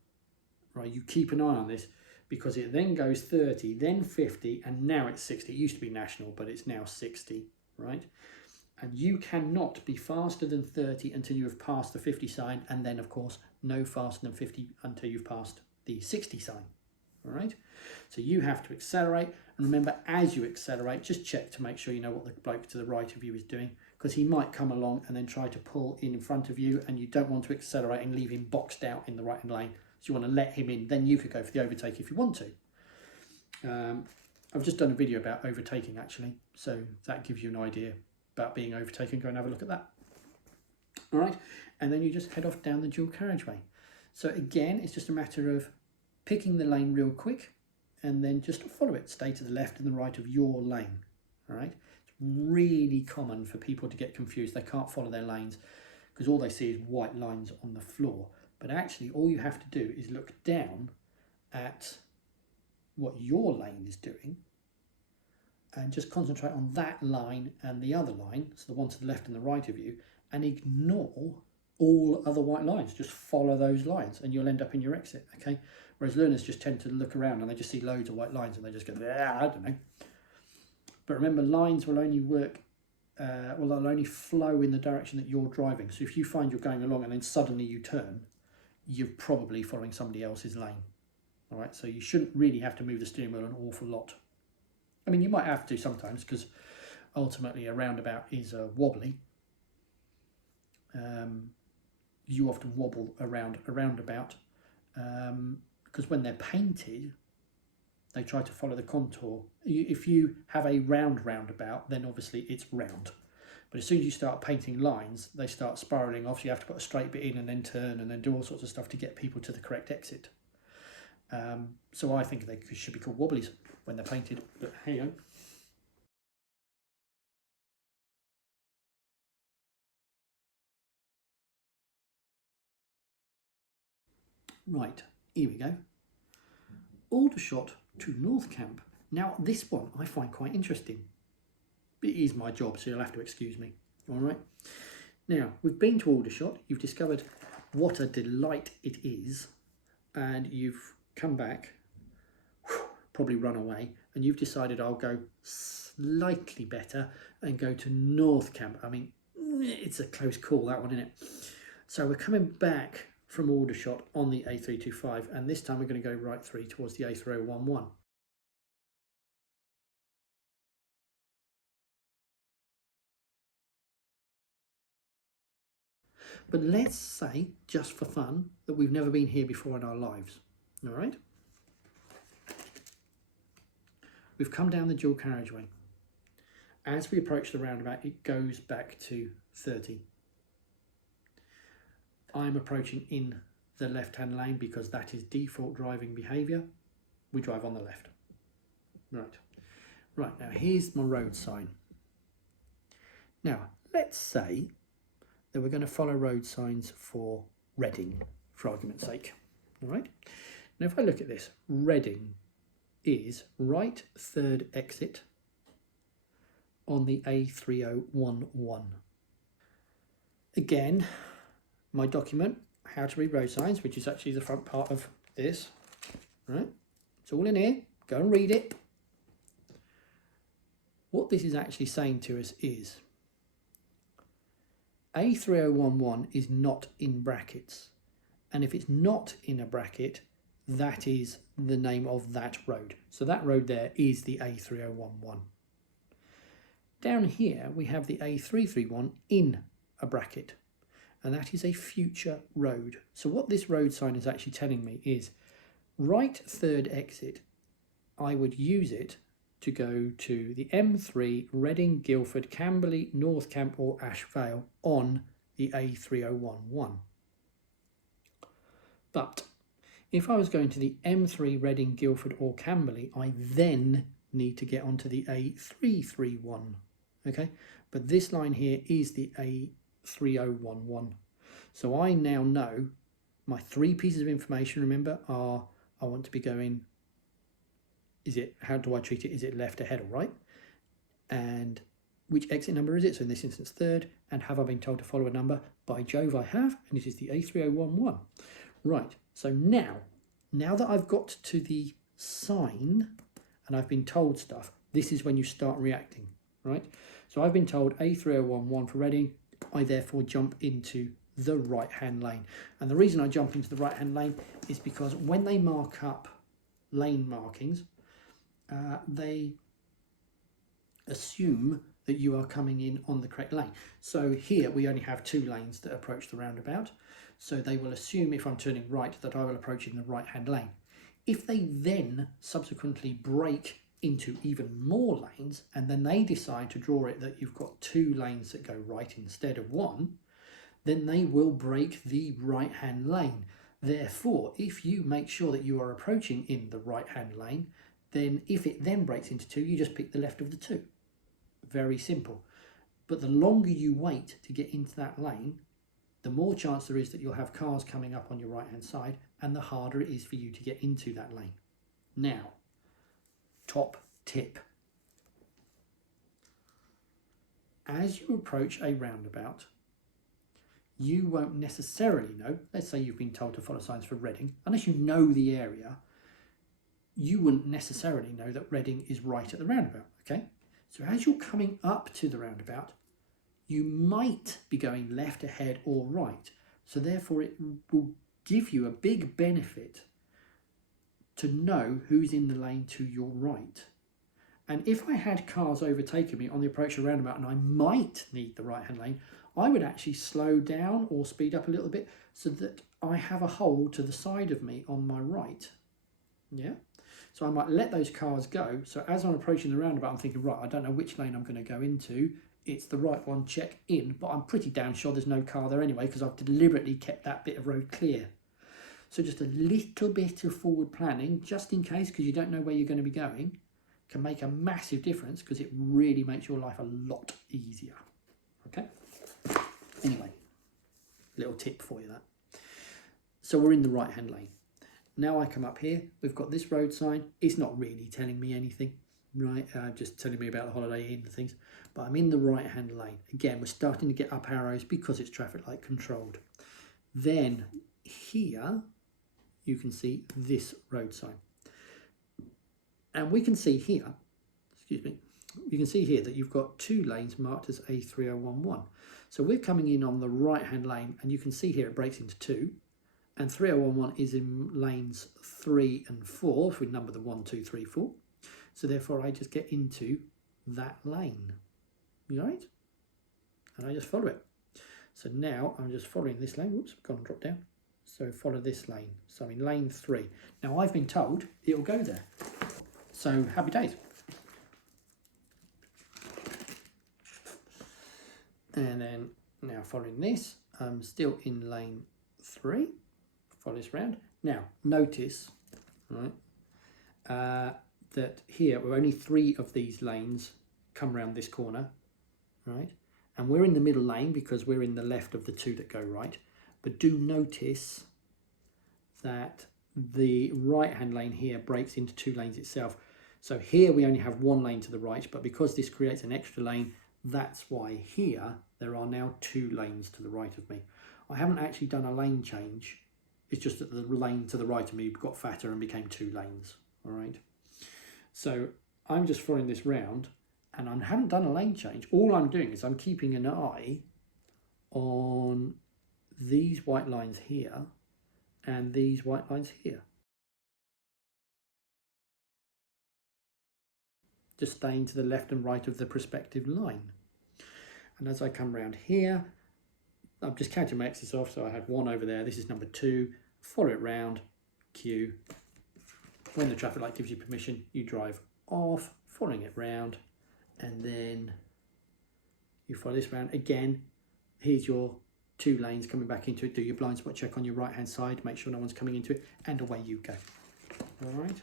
right? You keep an eye on this, because it then goes 30, then 50, and now it's 60. It used to be national, but it's now 60, right? And you cannot be faster than 30 until you have passed the 50 sign, and then, of course, no faster than 50 until you've passed the 60 sign, all right? So you have to accelerate, and remember, as you accelerate, just check to make sure you know what the bloke to the right of you is doing, because he might come along and then try to pull in front of you, and you don't want to accelerate and leave him boxed out in the right-hand lane. So you want to let him in, then you could go for the overtake if you want to. I've just done a video about overtaking actually, so that gives you an idea about being overtaken. Go and have a look at that. All right, and then you just head off down the dual carriageway. So again, it's just a matter of picking the lane real quick and then just follow it. Stay to the left and the right of your lane. All right, it's really common for people to get confused. They can't follow their lanes because all they see is white lines on the floor. But actually, all you have to do is look down at what your lane is doing and just concentrate on that line and the other line, so the one to the left and the right of you, and ignore all other white lines. Just follow those lines and you'll end up in your exit, okay? Whereas learners just tend to look around and they just see loads of white lines and they just go, I don't know. But remember, lines will only work they'll only flow in the direction that you're driving. So if you find you're going along and then suddenly you turn, you're probably following somebody else's lane. All right, so you shouldn't really have to move the steering wheel an awful lot. I mean, you might have to sometimes because ultimately a roundabout is wobbly. You often wobble around a roundabout because when they're painted, they try to follow the contour. If you have a round roundabout, then obviously it's round. But as soon as you start painting lines, they start spiralling off. So you have to put a straight bit in and then turn and then do all sorts of stuff to get people to the correct exit. So I think they should be called wobblies when they're painted. But hey, you go. Right, here we go. Aldershot to North Camp. Now this one I find quite interesting. It is my job, so you'll have to excuse me. All right. Now, we've been to Aldershot. You've discovered what a delight it is. And you've come back. Whew, probably run away, and you've decided I'll go slightly better and go to North Camp. I mean, it's a close call, that one, isn't it? So we're coming back from Aldershot on the A325, and this time we're going to go right through towards the A3011. But let's say, just for fun, that we've never been here before in our lives, all right? We've come down the dual carriageway. As we approach the roundabout, it goes back to 30. I'm approaching in the left-hand lane because that is default driving behaviour. We drive on the left. Right, now here's my road sign. Now, let's say that we're going to follow road signs for Reading, for argument's sake. All right. Now, if I look at this, Reading is right third exit on the A3011. Again, my document, How to Read Road Signs, which is actually the front part of this. Right. It's all in here. Go and read it. What this is actually saying to us is A3011 is not in brackets, and if it's not in a bracket, that is the name of that road. So that road there is the A3011. Down here we have the A331 in a bracket, and that is a future road. So what this road sign is actually telling me is right third exit, I would use it to go to the M3, Reading, Guildford, Camberley, North Camp or Ash Vale on the A3011. But if I was going to the M3, Reading, Guildford or Camberley, I then need to get onto the A331. Okay, but this line here is the A3011. So I now know my three pieces of information, remember, are I want to be going, how do I treat it? Is it left, ahead or right? And which exit number is it? So in this instance, third. And have I been told to follow a number? By Jove, I have, and it is the A3011. Right, so now that I've got to the sign and I've been told stuff, this is when you start reacting, right? So I've been told A3011 for Reading. I therefore jump into the right-hand lane. And the reason I jump into the right-hand lane is because when they mark up lane markings, they assume that you are coming in on the correct lane. So here we only have two lanes that approach the roundabout. So they will assume if I'm turning right that I will approach in the right-hand lane. If they then subsequently break into even more lanes and then they decide to draw it that you've got two lanes that go right instead of one, then they will break the right-hand lane. Therefore, if you make sure that you are approaching in the right-hand lane, then if it then breaks into two, you just pick the left of the two. Very simple. But the longer you wait to get into that lane, the more chance there is that you'll have cars coming up on your right-hand side, and the harder it is for you to get into that lane. Now, top tip. As you approach a roundabout, you won't necessarily know, let's say you've been told to follow signs for Reading, unless you know the area, you wouldn't necessarily know that Reading is right at the roundabout, okay? So as you're coming up to the roundabout, you might be going left, ahead or right. So therefore it will give you a big benefit to know who's in the lane to your right. And if I had cars overtaking me on the approach to the roundabout and I might need the right-hand lane, I would actually slow down or speed up a little bit so that I have a hole to the side of me on my right. Yeah. So I might let those cars go. So as I'm approaching the roundabout, I'm thinking, right, I don't know which lane I'm going to go into. It's the right one, check in. But I'm pretty damn sure there's no car there anyway because I've deliberately kept that bit of road clear. So just a little bit of forward planning, just in case, because you don't know where you're going to be going, can make a massive difference because it really makes your life a lot easier. Okay? Anyway, little tip for you that. So we're in the right-hand lane. Now I come up here, we've got this road sign. It's not really telling me anything, right? Just telling me about the Holiday Inn and things. But I'm in the right-hand lane. Again, we're starting to get up arrows because it's traffic light controlled. Then here, you can see this road sign. And we can see here, excuse me, you can see here that you've got 2 lanes marked as A3011. So we're coming in on the right hand lane, and you can see here it breaks into 2, and 3011 is in lanes 3 and 4 if we number the 1, 2, 3, 4. So therefore I just get into that lane, right? And I just follow it. So now I'm just following this lane. Whoops, I've gone and dropped down. So follow this lane. So in lane 3. Now I've been told it'll go there. So happy days. And then now following this, I'm still in lane 3. Follow this round. Now notice, right, that here we're only 3 of these lanes come round this corner, right? And we're in the middle lane because we're in the left of the 2 that go right. But do notice that the right hand lane here breaks into 2 lanes itself. So here we only have 1 lane to the right, but because this creates an extra lane, that's why here there are now 2 lanes to the right of me. I haven't actually done a lane change. It's just that the lane to the right of me got fatter and became 2 lanes. All right. So I'm just following this round, and I haven't done a lane change. All I'm doing is I'm keeping an eye on these white lines here and these white lines here. Just staying to the left and right of the prospective line. And as I come round here, I'm just counting my X's off. So I had 1 over there. This is number 2. Follow it round, Q. When the traffic light gives you permission, you drive off, following it round, and then you follow this round. Again, here's your 2 lanes coming back into it. Do your blind spot check on your right hand side, make sure no one's coming into it, and away you go. All right.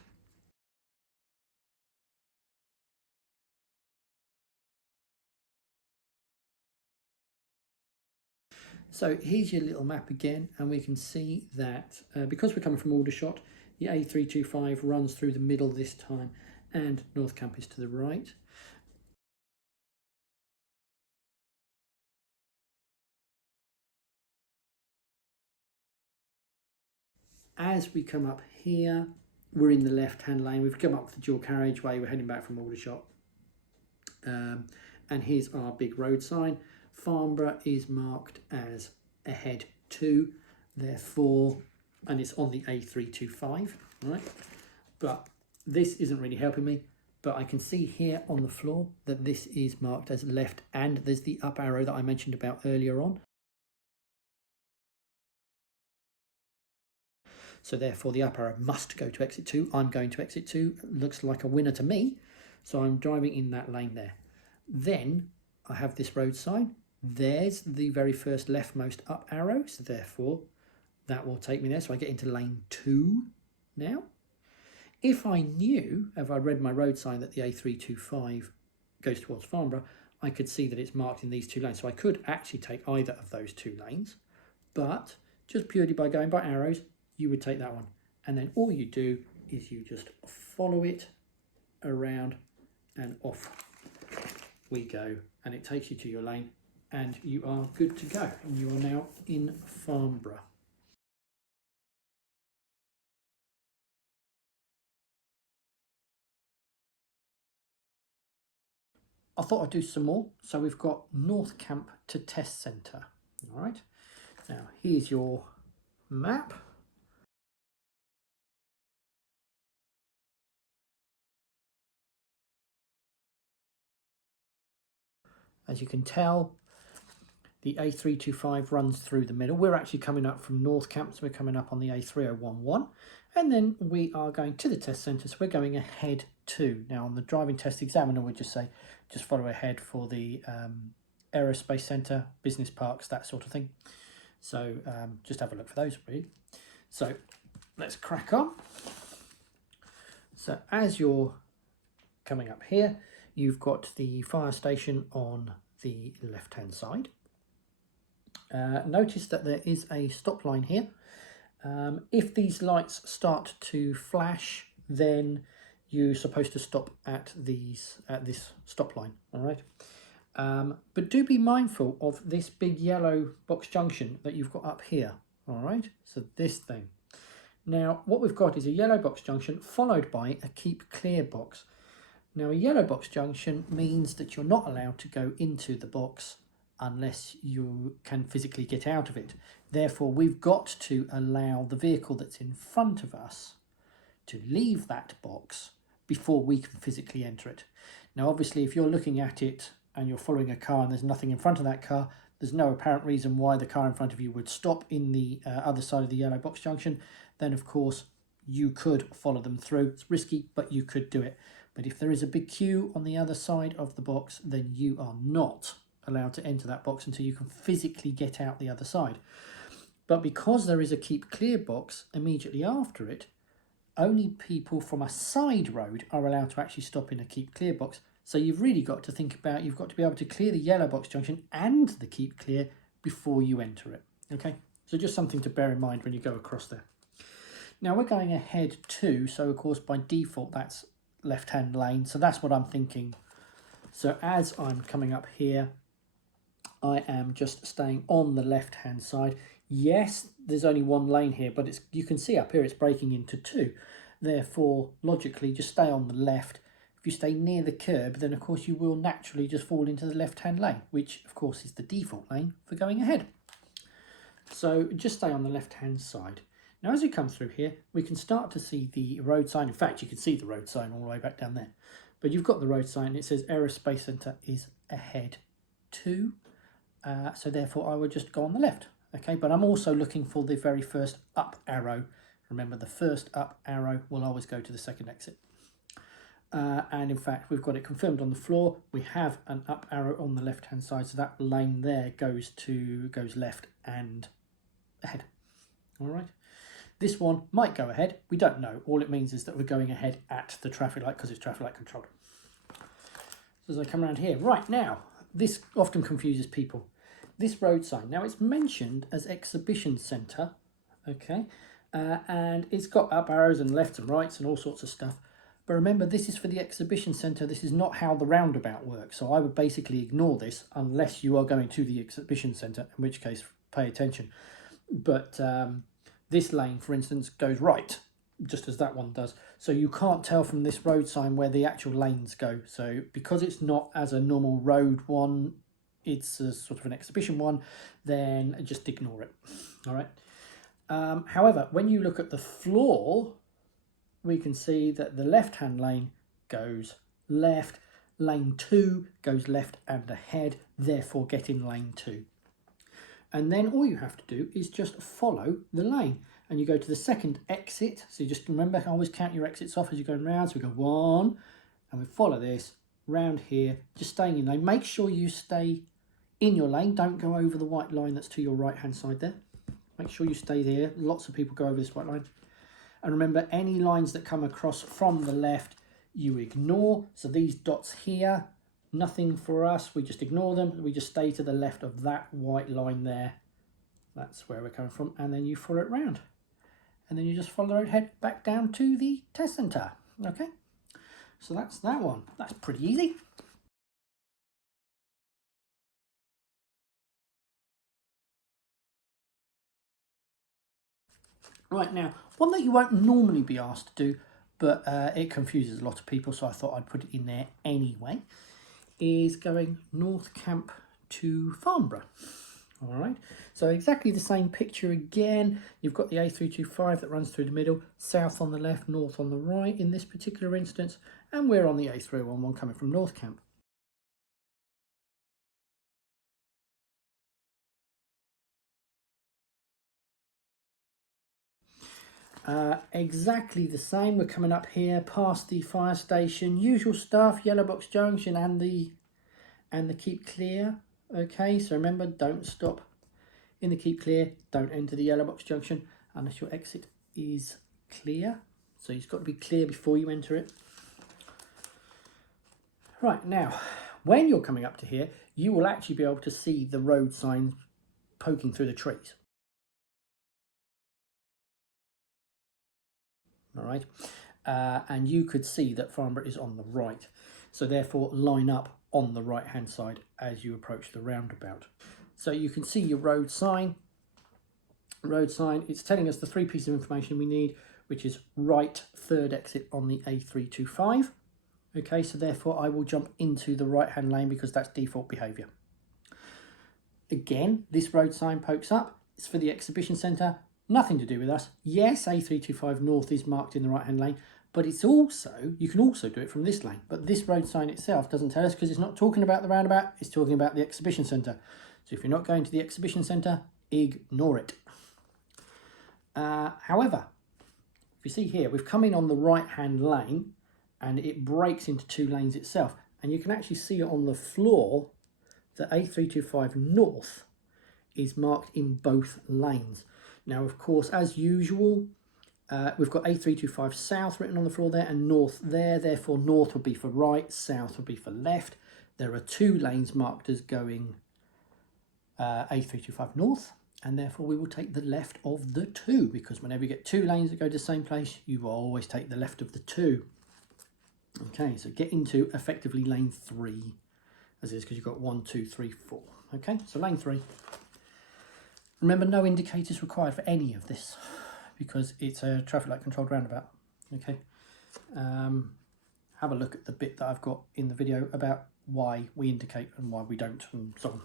So here's your little map again, and we can see that because we're coming from Aldershot, the A325 runs through the middle this time, and North Camp is to the right. As we come up here, we're in the left-hand lane. We've come up the dual carriageway. We're heading back from Aldershot. And here's our big road sign. Farnborough is marked as ahead 2, therefore, and it's on the A325, right? But this isn't really helping me, but I can see here on the floor that this is marked as left, and there's the up arrow that I mentioned about earlier on. So therefore the up arrow must go to exit 2. I'm going to exit 2. Looks like a winner to me. So I'm driving in that lane there. Then I have this road sign. There's the very first leftmost up arrow. So therefore that will take me there. So I get into lane 2 now. If I knew, if I read my road sign, that the A325 goes towards Farnborough, I could see that it's marked in these 2 lanes. So I could actually take either of those 2 lanes. But just purely by going by arrows, you would take that one. And then all you do is you just follow it around and off we go. And it takes you to your lane and you are good to go. And you are now in Farnborough. I thought I'd do some more. So we've got North Camp to Test Centre. All right. Now here's your map. As you can tell, the A325 runs through the middle. We're actually coming up from North Camp, so we're coming up on the A3011. And then we are going to the test centre, so we're going ahead too. Now on the driving test examiner would just say, just follow ahead for the aerospace centre, business parks, that sort of thing. So just have a look for those really. So let's crack on. So as you're coming up here, you've got the fire station on the left-hand side. Notice that there is a stop line here. If these lights start to flash, then you're supposed to stop at this stop line, all right? But do be mindful of this big yellow box junction that you've got up here, all right? So this thing. Now, what we've got is a yellow box junction followed by a keep clear box. Now, a yellow box junction means that you're not allowed to go into the box unless you can physically get out of it. Therefore, we've got to allow the vehicle that's in front of us to leave that box before we can physically enter it. Now, obviously, if you're looking at it and you're following a car and there's nothing in front of that car, there's no apparent reason why the car in front of you would stop in the other side of the yellow box junction. Then, of course, you could follow them through. It's risky, but you could do it. But if there is a big queue on the other side of the box, then you are not allowed to enter that box until you can physically get out the other side. But because there is a keep clear box immediately after it, only people from a side road are allowed to actually stop in a keep clear box. So you've really got to think about, you've got to be able to clear the yellow box junction and the keep clear before you enter it. Okay, so just something to bear in mind when you go across there. Now we're going ahead too, so of course by default that's left-hand lane, so that's what I'm thinking. So as I'm coming up here, I am just staying on the left-hand side. Yes, there's only one lane here, but it's, you can see up here it's breaking into two. Therefore, logically, just stay on the left. If you stay near the curb, then of course you will naturally just fall into the left-hand lane, which of course is the default lane for going ahead. So just stay on the left-hand side. Now as we come through here, we can start to see the road sign. In fact, you can see the road sign all the way back down there. But you've got the road sign. It says Aerospace Centre is ahead too. So therefore I would just go on the left. Okay, but I'm also looking for the very first up arrow. Remember, the first up arrow will always go to the second exit. And in fact, we've got it confirmed on the floor. We have an up arrow on the left-hand side, so that lane there goes left and ahead. All right. This one might go ahead. We don't know. All it means is that we're going ahead at the traffic light because it's traffic light controlled. So as I come around here, right now, this often confuses people. This road sign, now it's mentioned as Exhibition Centre, okay, and it's got up arrows and lefts and rights and all sorts of stuff. But remember, this is for the Exhibition Centre. This is not how the roundabout works. So I would basically ignore this unless you are going to the Exhibition Centre, in which case pay attention. But this lane, for instance, goes right, just as that one does. So you can't tell from this road sign where the actual lanes go. So because it's not as a normal road one, it's a sort of an exhibition one, then just ignore it. All right. However, when you look at the floor, we can see that the left-hand lane goes left, lane 2 goes left and ahead, therefore get in lane 2. And then all you have to do is just follow the lane. And you go to the second exit. So you just remember, always count your exits off as you're going round. So we go 1, and we follow this round here, just staying in lane. Make sure you stay in your lane. Don't go over the white line that's to your right-hand side there. Make sure you stay there. Lots of people go over this white line. And remember, any lines that come across from the left, you ignore. So these dots here, nothing for us. We just ignore them. We just stay to the left of that white line there. That's where we're coming from. And then you follow it round. And then you just follow the road, head back down to the test centre. Okay, so that's that one. That's pretty easy. Right, now, one that you won't normally be asked to do, but it confuses a lot of people, so I thought I'd put it in there anyway, is going North Camp to Farnborough. All right, so exactly the same picture again. You've got the A325 that runs through the middle, south on the left, north on the right in this particular instance, and we're on the A311 coming from North Camp. Exactly the same. We're coming up here past the fire station, usual stuff, yellow box junction and the keep clear. Okay, so remember, don't stop in the keep clear, don't enter the yellow box junction unless your exit is clear. So you've got to be clear before you enter it. Right, now, when you're coming up to here, you will actually be able to see the road signs poking through the trees. All right, and you could see that Farnborough is on the right. So therefore, line up on the right-hand side as you approach the roundabout. So you can see your road sign. road sign. It's telling us the three pieces of information we need, which is right third exit on the A325. Okay, so therefore I will jump into the right hand lane because that's default behaviour. Again, this road sign pokes up. It's for the exhibition centre, nothing to do with us. Yes, A325 North is marked in the right hand lane, but it's also, you can also do it from this lane. But this road sign itself doesn't tell us because it's not talking about the roundabout, it's talking about the exhibition centre. So if you're not going to the exhibition centre, ignore it. However, if you see here, we've come in on the right hand lane and it breaks into two lanes itself. And you can actually see it on the floor that A325 North is marked in both lanes. Now, of course, as usual, we've got A325 South written on the floor there and North there. Therefore, North would be for right, South would be for left. There are two lanes marked as going A325 North, and therefore we will take the left of the two, because whenever you get two lanes that go to the same place, you will always take the left of the two. Okay, so get into effectively lane 3, as it is, because you've got 1, 2, 3, 4. Okay, so lane 3. Remember, no indicators required for any of this because it's a traffic light controlled roundabout. Okay, have a look at the bit that I've got in the video about why we indicate and why we don't, and so on.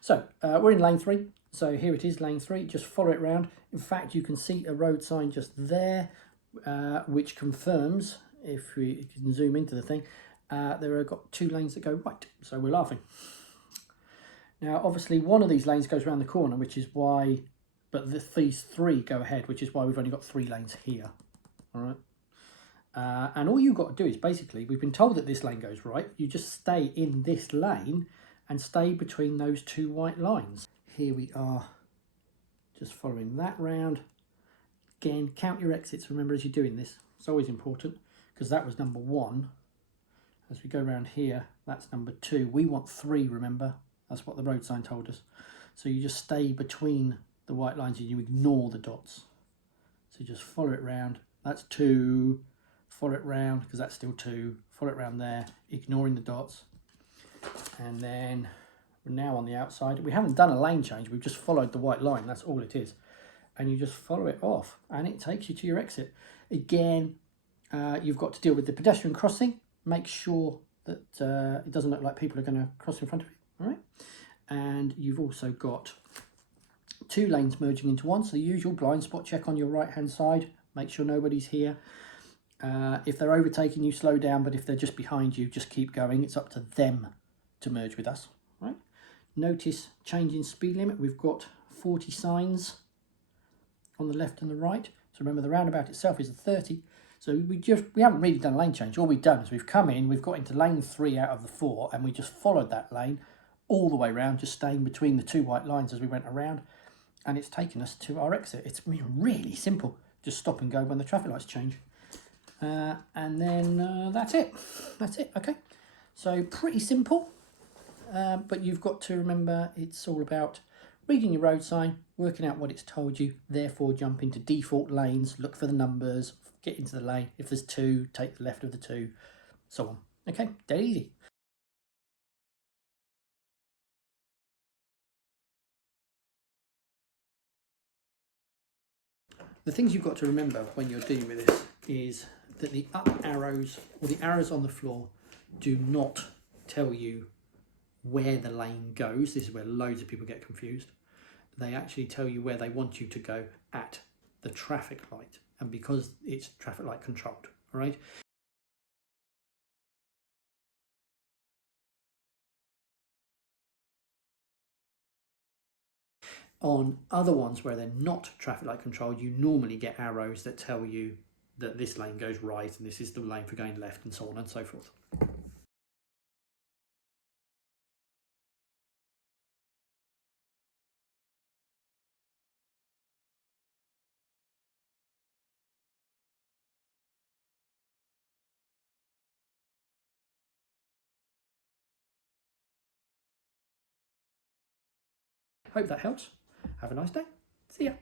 So we're in lane 3. So here it is, lane 3. Just follow it round. In fact, you can see a road sign just there, which confirms, if you can zoom into the thing, there are got two lanes that go right. So we're laughing. Now, obviously, one of these lanes goes around the corner, which is why, but these three go ahead, which is why we've only got 3 lanes here. All right. And all you've got to do is basically, we've been told that this lane goes right. You just stay in this lane and stay between those two white lines. Here we are, just following that round. Again, count your exits, remember, as you're doing this. It's always important, because that was number 1. As we go around here, that's number 2. We want 3, remember. That's what the road sign told us. So you just stay between the white lines and you ignore the dots. So just follow it round. That's 2. Follow it round, because that's still 2. Follow it round there, ignoring the dots. And then we're now on the outside. We haven't done a lane change. We've just followed the white line. That's all it is. And you just follow it off and it takes you to your exit. Again, you've got to deal with the pedestrian crossing. Make sure that it doesn't look like people are going to cross in front of you. All right. And you've also got 2 lanes merging into one. So the usual blind spot check on your right hand side. Make sure nobody's here. If they're overtaking you, slow down. But if they're just behind you, just keep going. It's up to them to merge with us. Right. Notice change in speed limit. We've got 40 signs on the left and the right. So remember, the roundabout itself is a 30. So we haven't really done a lane change. All we've done is we've come in, we've got into lane 3 out of the 4, and we just followed that lane all the way around, just staying between the 2 white lines as we went around, and it's taken us to our exit. It's really simple. Just stop and go when the traffic lights change. And then that's it. That's it, okay. So pretty simple, but you've got to remember it's all about reading your road sign, working out what it's told you, therefore jump into default lanes, look for the numbers, get into the lane. If there's 2, take the left of the 2, so on. Okay, dead easy. The things you've got to remember when you're dealing with this is that the up arrows, or the arrows on the floor, do not tell you where the lane goes. This is where loads of people get confused. They actually tell you where they want you to go at the traffic light, and because it's traffic light controlled, all right? On other ones where they're not traffic light controlled, you normally get arrows that tell you that this lane goes right and this is the lane for going left, and so on and so forth. Hope that helps. Have a nice day. See ya.